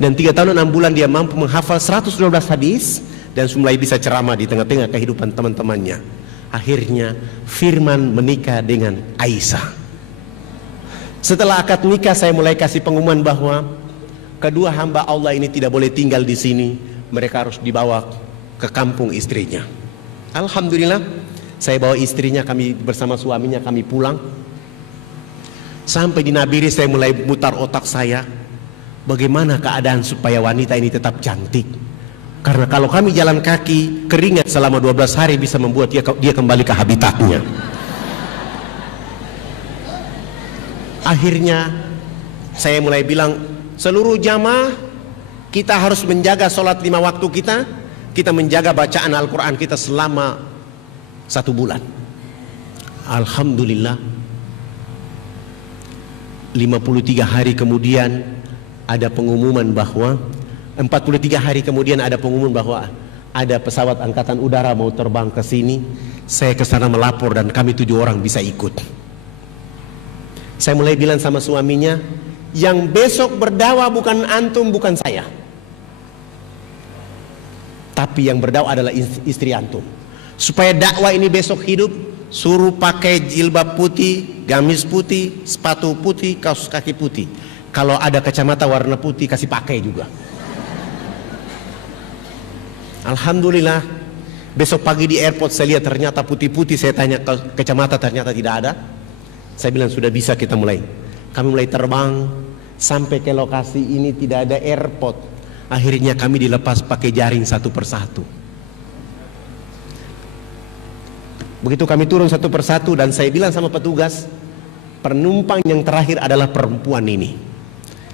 Dan 3 tahun 6 bulan dia mampu menghafal 112 hadis dan mulai bisa ceramah di tengah-tengah kehidupan teman-temannya. Akhirnya Firman menikah dengan Aisyah. Setelah akad nikah, saya mulai kasih pengumuman bahwa kedua hamba Allah ini tidak boleh tinggal di sini, mereka harus dibawa ke kampung istrinya. Alhamdulillah, saya bawa istrinya, kami bersama suaminya kami pulang. Sampai di Nabire saya mulai mutar otak saya, bagaimana keadaan supaya wanita ini tetap cantik. Karena kalau kami jalan kaki, keringat selama 12 hari bisa membuat dia kembali ke habitatnya. Akhirnya saya mulai bilang, seluruh jamaah kita harus menjaga sholat 5 waktu kita menjaga bacaan Al-Quran kita selama 1 bulan. Alhamdulillah, 53 hari kemudian ada pengumuman bahwa 43 hari kemudian ada pengumuman bahwa ada pesawat angkatan udara mau terbang ke sini. Saya ke sana melapor dan kami 7 orang bisa ikut. Saya mulai bilang sama suaminya, yang besok berdakwah bukan antum, bukan saya, tapi yang berdakwah adalah istri antum. Supaya dakwah ini besok hidup, suruh pakai jilbab putih, gamis putih, sepatu putih, kaos kaki putih. Kalau ada kacamata warna putih kasih pakai juga. Alhamdulillah, besok pagi di airport saya lihat ternyata putih-putih. Saya tanya kacamata, ternyata tidak ada. Saya bilang sudah bisa kita mulai. Kami mulai terbang sampai ke lokasi ini, tidak ada airport. Akhirnya kami dilepas pakai jaring satu persatu. Begitu kami turun satu persatu dan saya bilang sama petugas, penumpang yang terakhir adalah perempuan ini.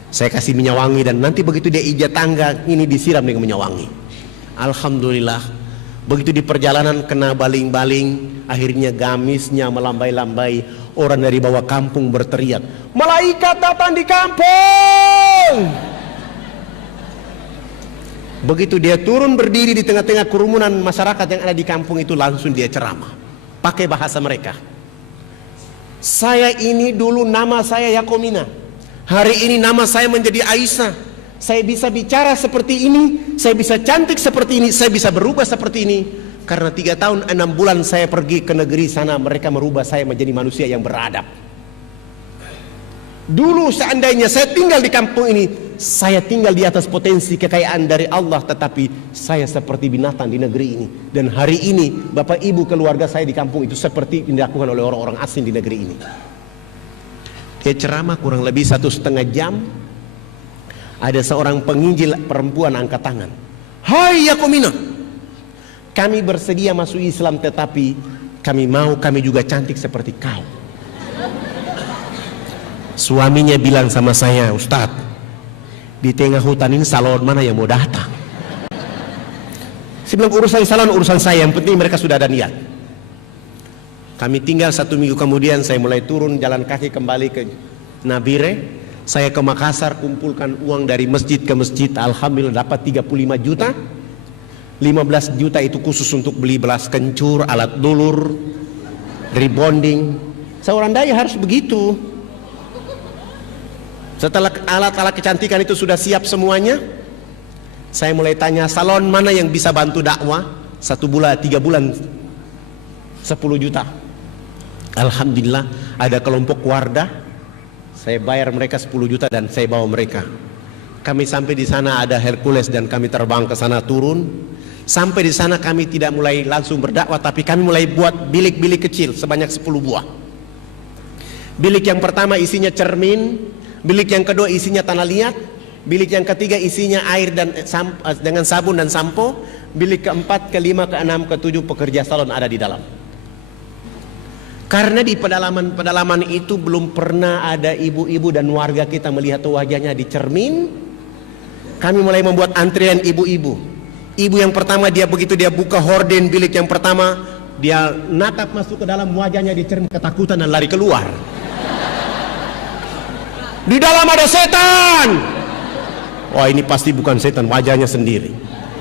Saya kasih minyak wangi dan nanti begitu dia ijat tangga ini disiram dengan minyak wangi. Alhamdulillah, begitu di perjalanan kena baling-baling, akhirnya gamisnya melambai-lambai. Orang dari bawah kampung berteriak, malaikat datang di kampung. Begitu dia turun berdiri di tengah-tengah kerumunan masyarakat yang ada di kampung itu, langsung dia ceramah pakai bahasa mereka. Saya ini dulu nama saya Yakomina, hari ini nama saya menjadi Aisyah. Saya bisa bicara seperti ini, saya bisa cantik seperti ini, saya bisa berubah seperti ini karena 3 tahun 6 bulan saya pergi ke negeri sana, mereka merubah saya menjadi manusia yang beradab. Dulu seandainya saya tinggal di kampung ini, saya tinggal di atas potensi kekayaan dari Allah, tetapi saya seperti binatang di negeri ini. Dan hari ini bapak ibu keluarga saya di kampung itu seperti yang dilakukan oleh orang-orang asing di negeri ini. Dia ceramah kurang lebih 1,5 jam. Ada seorang penginjil perempuan angkat tangan, hai Yakomina, kami bersedia masuk Islam, tetapi kami juga cantik seperti kau. Suaminya bilang sama saya, Ustadz, di tengah hutan ini salon mana yang mau datang? Saya bilang urusan salon urusan saya, yang penting mereka sudah ada niat. Kami tinggal 1 minggu kemudian, saya mulai turun jalan kaki kembali ke Nabire. Saya ke Makassar, kumpulkan uang dari masjid ke masjid. Alhamdulillah dapat 35 juta. 15 juta itu khusus untuk beli belas kencur, alat dulur, rebonding. Seorang dai harus begitu. Setelah alat-alat kecantikan itu sudah siap semuanya, saya mulai tanya salon mana yang bisa bantu dakwah. 1 bulan 3 bulan 10 juta. Alhamdulillah ada kelompok Wardah, saya bayar mereka 10 juta dan saya bawa mereka. Kami sampai di sana ada Hercules dan kami terbang ke sana turun. Sampai di sana kami tidak mulai langsung berdakwah, tapi kami mulai buat bilik-bilik kecil sebanyak 10 buah. Bilik yang pertama isinya cermin, bilik yang kedua isinya tanah liat, bilik yang ketiga isinya air dan dengan sabun dan sampo, bilik keempat, kelima, keenam, ketujuh pekerja salon ada di dalam. Karena di pedalaman itu belum pernah ada ibu-ibu dan warga kita melihat wajahnya di cermin, kami mulai membuat antrian ibu-ibu. Ibu yang pertama dia begitu dia buka horden bilik yang pertama, dia natap masuk ke dalam, wajahnya di cermin, ketakutan dan lari keluar. Di dalam ada setan. Wah, ini pasti bukan setan, wajahnya sendiri.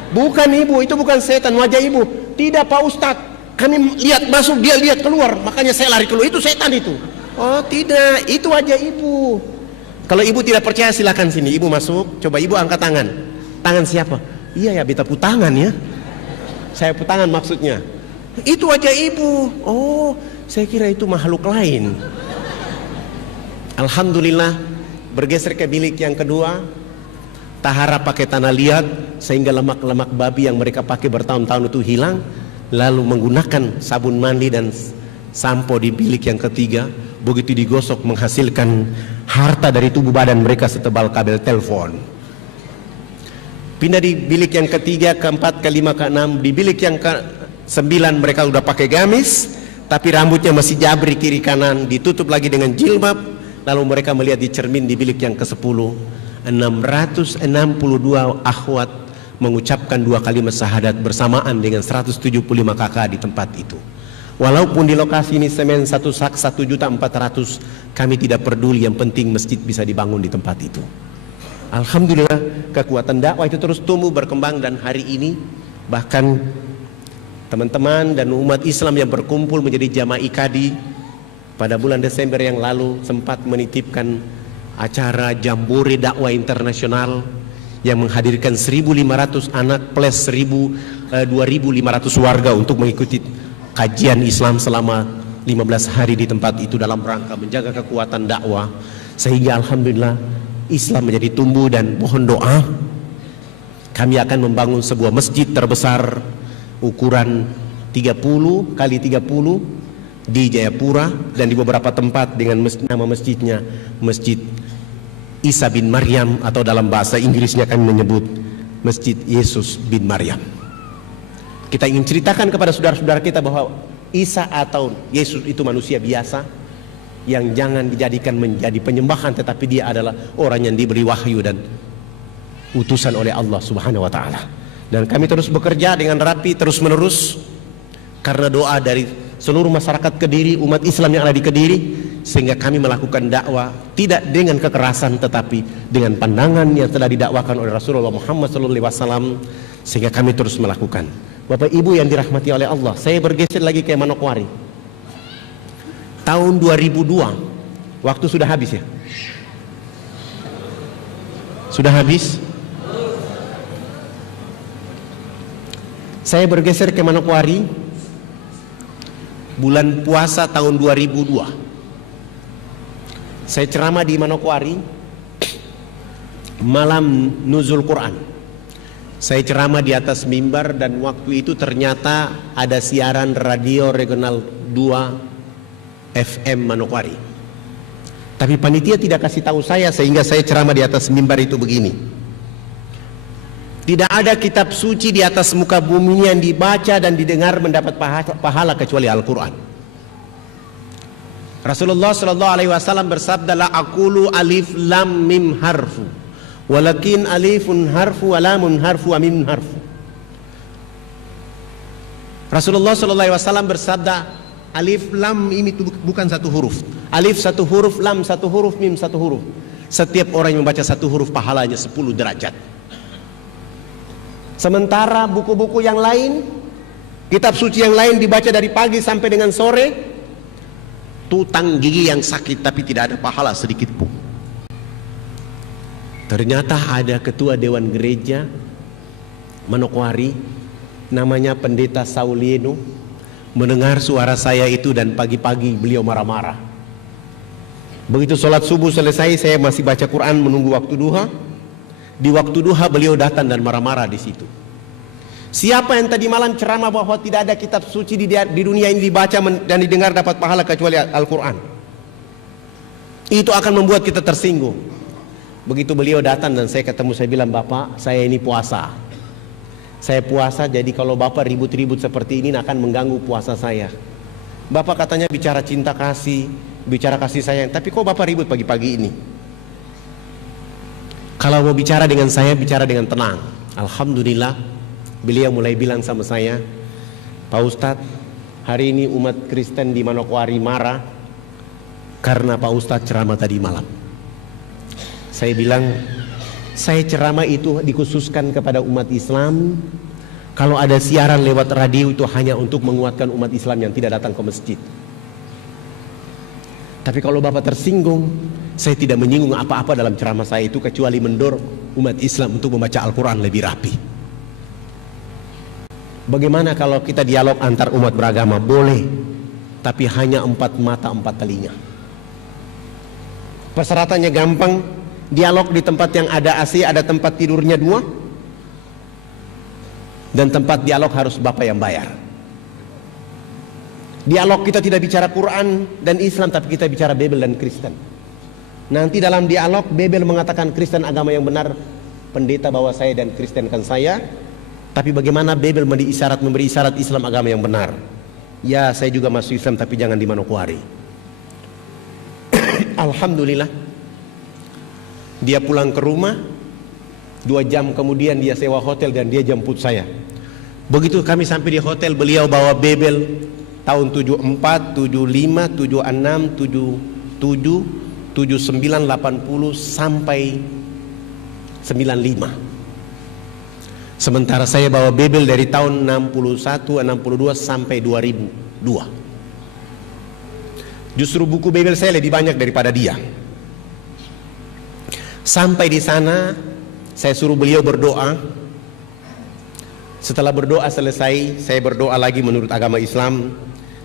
Bukan ibu, itu bukan setan, wajah ibu. Tidak Pak Ustadz, kami lihat masuk, dia lihat keluar, makanya saya lari keluar. Itu setan itu. Oh tidak, itu wajah ibu. Kalau ibu tidak percaya silakan sini, ibu masuk, coba ibu angkat tangan. Tangan siapa? Iya ya, beta putangan ya. Saya putangan maksudnya. Itu wajah ibu. Oh, saya kira itu makhluk lain. Alhamdulillah, bergeser ke bilik yang kedua. Tahara pakai tanah liat sehingga lemak-lemak babi yang mereka pakai bertahun-tahun itu hilang. Lalu menggunakan sabun mandi dan sampo di bilik yang ketiga. Begitu digosok menghasilkan harta dari tubuh badan mereka setebal kabel telepon. Pindah di bilik yang ketiga, keempat, kelima, keenam. Di bilik yang ke-9 mereka udah pakai gamis, tapi rambutnya masih jabri kiri kanan, ditutup lagi dengan jilbab. Lalu mereka melihat di cermin di bilik yang ke-10, 662 akhwat mengucapkan 2 kalimat syahadat bersamaan dengan 175 kakak di tempat itu. Walaupun di lokasi ini semen 1 sak 1.400.000, kami tidak peduli, yang penting masjid bisa dibangun di tempat itu. Alhamdulillah kekuatan dakwah itu terus tumbuh berkembang, dan hari ini bahkan teman-teman dan umat Islam yang berkumpul menjadi jamaah IKADI pada bulan Desember yang lalu sempat menitipkan acara Jambore Dakwah Internasional yang menghadirkan 1.500 anak plus 2.500 warga untuk mengikuti kajian Islam selama 15 hari di tempat itu dalam rangka menjaga kekuatan dakwah, sehingga alhamdulillah Islam menjadi tumbuh. Dan mohon doa, kami akan membangun sebuah masjid terbesar ukuran 30 kali 30 di Jayapura dan di beberapa tempat dengan nama masjidnya Masjid Isa bin Maryam, atau dalam bahasa Inggrisnya kami menyebut Masjid Yesus bin Maryam. Kita ingin ceritakan kepada saudara-saudara kita bahwa Isa atau Yesus itu manusia biasa yang jangan dijadikan menjadi penyembahan, tetapi dia adalah orang yang diberi wahyu dan utusan oleh Allah Subhanahu wa taala. Dan kami terus bekerja dengan rapi terus menerus karena doa dari seluruh masyarakat Kediri, umat Islam yang ada di Kediri, sehingga kami melakukan dakwah tidak dengan kekerasan tetapi dengan pandangan yang telah didakwakan oleh Rasulullah Muhammad SAW, sehingga kami terus melakukan. Bapak Ibu yang dirahmati oleh Allah, saya bergeser lagi ke Manokwari. Tahun 2002, waktu sudah habis ya? Sudah habis? Saya bergeser ke Manokwari bulan puasa tahun 2002. Saya ceramah di Manokwari malam nuzul Quran. Saya ceramah di atas mimbar dan waktu itu ternyata ada siaran radio regional 2 FM Manokwari. Tapi panitia tidak kasih tahu saya, sehingga saya ceramah di atas mimbar itu begini. Tidak ada kitab suci di atas muka bumi yang dibaca dan didengar mendapat pahala kecuali Al-Quran. Rasulullah SAW bersabda, la aqulu alif lam mim harfu, walakin alifun harfu wa lamun harfu wa mim harfu. Rasulullah SAW bersabda, alif lam ini bukan satu huruf. Alif satu huruf, lam satu huruf, mim satu huruf. Setiap orang yang membaca satu huruf pahalanya 10 derajat. Sementara buku-buku yang lain, kitab suci yang lain dibaca dari pagi sampai dengan sore, tutang gigi yang sakit tapi tidak ada pahala sedikit pun. Ternyata ada ketua dewan gereja Manokwari, namanya Pendeta Saulieno, mendengar suara saya itu dan pagi-pagi beliau marah-marah. Begitu sholat subuh selesai, saya masih baca Quran menunggu waktu duha. Di waktu duha beliau datang dan marah-marah di situ. Siapa yang tadi malam ceramah bahwa tidak ada kitab suci di dunia ini dibaca dan didengar dapat pahala kecuali Al-Quran? Itu akan membuat kita tersinggung. Begitu beliau datang dan saya ketemu, saya bilang, Bapak, saya ini puasa. Saya puasa, jadi kalau Bapak ribut-ribut seperti ini akan mengganggu puasa saya. Bapak katanya bicara cinta kasih, bicara kasih sayang, tapi kok Bapak ribut pagi-pagi ini? Kalau mau bicara dengan saya, bicara dengan tenang. Alhamdulillah, beliau mulai bilang sama saya, Pak Ustadz, hari ini umat Kristen di Manokwari marah karena Pak Ustadz ceramah tadi malam. Saya bilang, saya ceramah itu dikhususkan kepada umat Islam. Kalau ada siaran lewat radio itu hanya untuk menguatkan umat Islam yang tidak datang ke masjid. Tapi kalau Bapak tersinggung, saya tidak menyinggung apa-apa dalam ceramah saya itu kecuali mendorong umat Islam untuk membaca Al-Quran lebih rapi. Bagaimana kalau kita dialog antar umat beragama? Boleh, tapi hanya 4 mata 4 telinga. Persyaratannya gampang. Dialog di tempat yang ada AC, ada tempat tidurnya 2, dan tempat dialog harus Bapak yang bayar. Dialog kita tidak bicara Quran dan Islam, tapi kita bicara Bible dan Kristen. Nanti dalam dialog Bible mengatakan Kristen agama yang benar, pendeta bawa saya dan Kristenkan saya. Tapi bagaimana Bible memberi isyarat Islam agama yang benar? Ya, saya juga masuk Islam tapi jangan di Manokwari. Alhamdulillah, dia pulang ke rumah, 2 jam kemudian dia sewa hotel dan dia jemput saya. Begitu kami sampai di hotel, beliau bawa Bible tahun 74, 75, 76, 77, 79, 80 sampai 95. Sementara saya bawa Bible dari tahun 61, 62 sampai 2002. Justru buku Bible saya lebih banyak daripada dia. Sampai di sana, saya suruh beliau berdoa. Setelah berdoa selesai, saya berdoa lagi menurut agama Islam.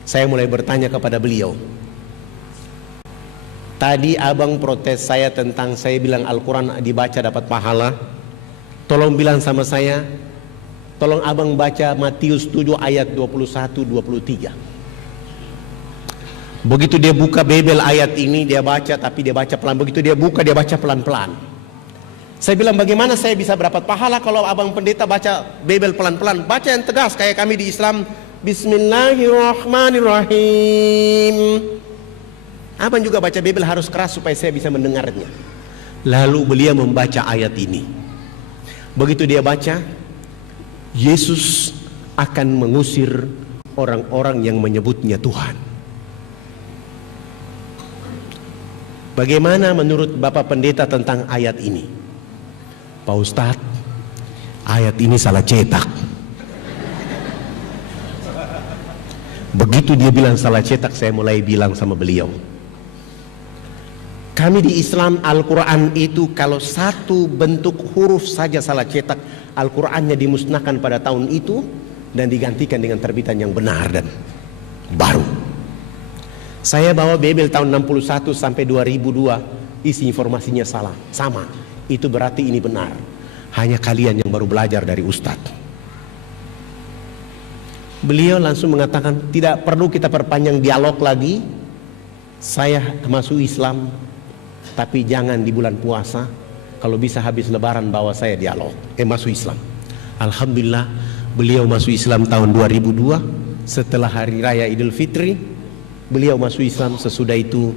Saya mulai bertanya kepada beliau, tadi abang protes saya tentang saya bilang Al-Quran dibaca dapat pahala. Tolong bilang sama saya, tolong abang baca Matius 7 ayat 21-23. Begitu dia buka Bible ayat ini, dia baca, tapi dia baca pelan. Begitu dia buka, dia baca pelan-pelan. Saya bilang, bagaimana saya bisa berdapat pahala kalau abang pendeta baca Bible pelan-pelan? Baca yang tegas kayak kami di Islam Bismillahirrahmanirrahim. Abang juga baca Bible harus keras supaya saya bisa mendengarnya. Lalu beliau membaca ayat ini. Begitu dia baca, Yesus akan mengusir orang-orang yang menyebutnya Tuhan. Bagaimana menurut Bapak Pendeta tentang ayat ini? Pak Ustadz, ayat ini salah cetak. Begitu dia bilang salah cetak, saya mulai bilang sama beliau, kami di Islam Al-Quran itu kalau satu bentuk huruf saja salah cetak, Al-Qurannya dimusnahkan pada tahun itu dan digantikan dengan terbitan yang benar dan baru. Saya bawa Bible tahun 61 sampai 2002, isi informasinya salah, sama. Itu berarti ini benar. Hanya kalian yang baru belajar dari Ustadz. Beliau langsung mengatakan, tidak perlu kita perpanjang dialog lagi. Saya masuk Islam, tapi jangan di bulan puasa. Kalau bisa habis lebaran bawa saya dialog, masuk Islam. Alhamdulillah beliau masuk Islam tahun 2002. Setelah hari raya Idul Fitri, beliau masuk Islam. Sesudah itu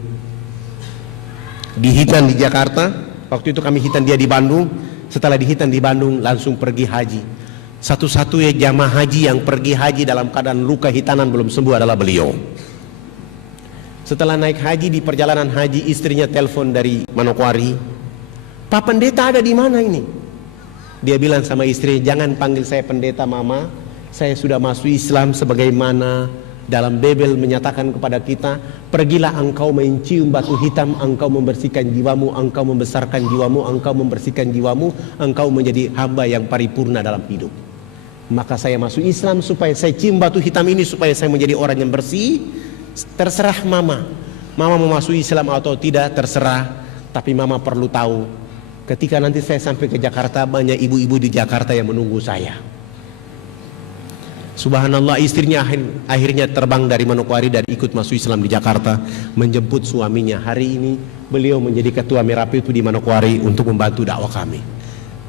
dihitan di Jakarta. Waktu itu kami hitan dia di Bandung. Setelah dihitan di Bandung langsung pergi haji. Satu-satunya jamaah haji yang pergi haji dalam keadaan luka hitanan belum sembuh adalah beliau. Setelah naik haji, di perjalanan haji istrinya telepon dari Manokwari, Pak Pendeta ada di mana ini? Dia bilang sama istri, jangan panggil saya pendeta mama, saya sudah masuk Islam sebagaimana dalam Bible menyatakan kepada kita, pergilah engkau mencium batu hitam, engkau membersihkan jiwamu, engkau membesarkan jiwamu, engkau membersihkan jiwamu, engkau menjadi hamba yang paripurna dalam hidup. Maka saya masuk Islam supaya saya cium batu hitam ini, supaya saya menjadi orang yang bersih. Terserah mama, mama mau masuk Islam atau tidak terserah, tapi mama perlu tahu, ketika nanti saya sampai ke Jakarta, banyak ibu-ibu di Jakarta yang menunggu saya. Subhanallah, istrinya akhirnya terbang dari Manokwari dan ikut masuk Islam di Jakarta, menjemput suaminya. Hari ini beliau menjadi ketua Merapi itu di Manokwari untuk membantu dakwah kami.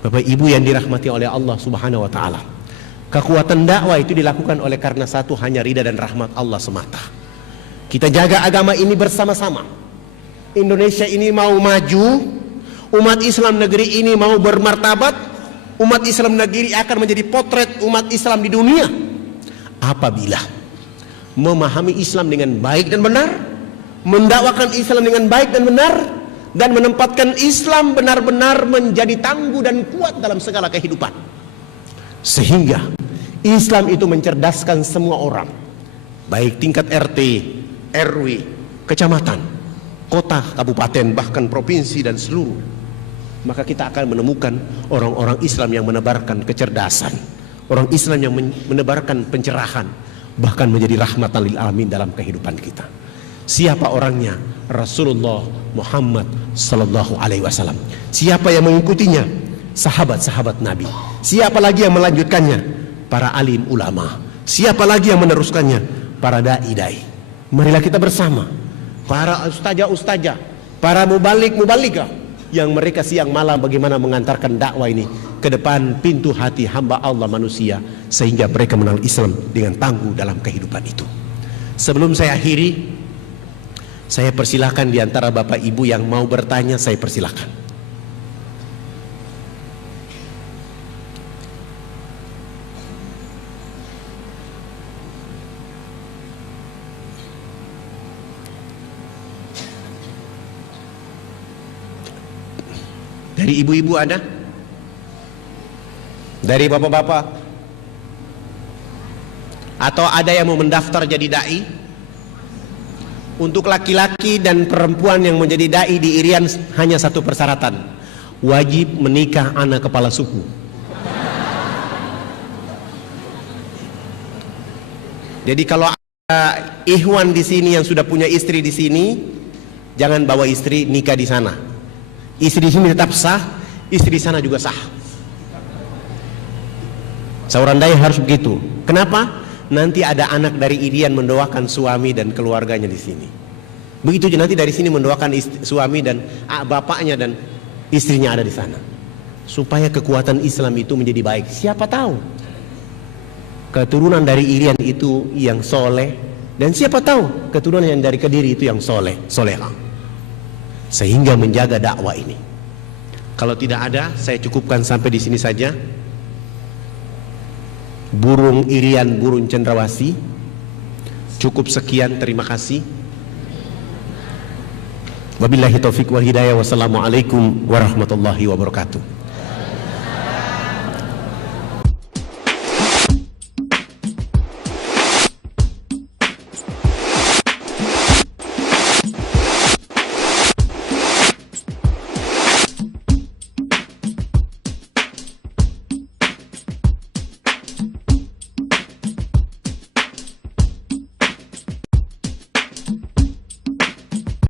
Bapak Ibu yang dirahmati oleh Allah Subhanahu wa taala, kekuatan dakwah itu dilakukan oleh karena satu, hanya ridha dan rahmat Allah semata. Kita jaga agama ini bersama-sama. Indonesia ini mau maju, umat Islam negeri ini mau bermartabat, umat Islam negeri akan menjadi potret umat Islam di dunia apabila memahami Islam dengan baik dan benar, mendakwakan Islam dengan baik dan benar, dan menempatkan Islam benar-benar menjadi tangguh dan kuat dalam segala kehidupan. Sehingga Islam itu mencerdaskan semua orang, baik tingkat RT, RW, kecamatan, kota, kabupaten, bahkan provinsi dan seluruh. Maka kita akan menemukan orang-orang Islam yang menebarkan kecerdasan, orang Islam yang menebarkan pencerahan, bahkan menjadi rahmatan lil alamin dalam kehidupan kita. Siapa orangnya? Rasulullah Muhammad sallallahu alaihi wasallam. Siapa yang mengikutinya? Sahabat-sahabat Nabi. Siapa lagi yang melanjutkannya? Para alim ulama. Siapa lagi yang meneruskannya? Para dai-dai. Marilah kita bersama, para ustazah-ustazah, para mubalik-mubaligah, yang mereka siang malam bagaimana mengantarkan dakwah ini ke depan pintu hati hamba Allah manusia, sehingga mereka mengenal Islam dengan tangguh dalam kehidupan itu. Sebelum saya akhiri, saya persilahkan di antara Bapak Ibu yang mau bertanya, saya persilahkan. Dari ibu-ibu ada? Dari bapak-bapak? Atau ada yang mau mendaftar jadi dai? Untuk laki-laki dan perempuan yang menjadi dai di Irian hanya satu persyaratan, wajib menikah anak kepala suku. Jadi kalau ada ikhwan di sini yang sudah punya istri di sini, jangan bawa istri nikah di sana. Istri di sini tetap sah, istri di sana juga sah. Seorang dai harus begitu. Kenapa? Nanti ada anak dari Irian mendoakan suami dan keluarganya di sini. Begitu juga nanti dari sini mendoakan suami dan bapaknya dan istrinya ada di sana. Supaya kekuatan Islam itu menjadi baik. Siapa tahu? keturunan dari Irian itu yang soleh, dan siapa tahu keturunan yang dari Kediri itu yang soleha, sehingga menjaga dakwah ini. Kalau tidak ada, saya cukupkan sampai di sini saja. Burung Irian, burung cendrawasih. Cukup sekian, terima kasih. Wabillahi taufiq wal hidayah. Wassalamualaikum warahmatullahi wabarakatuh.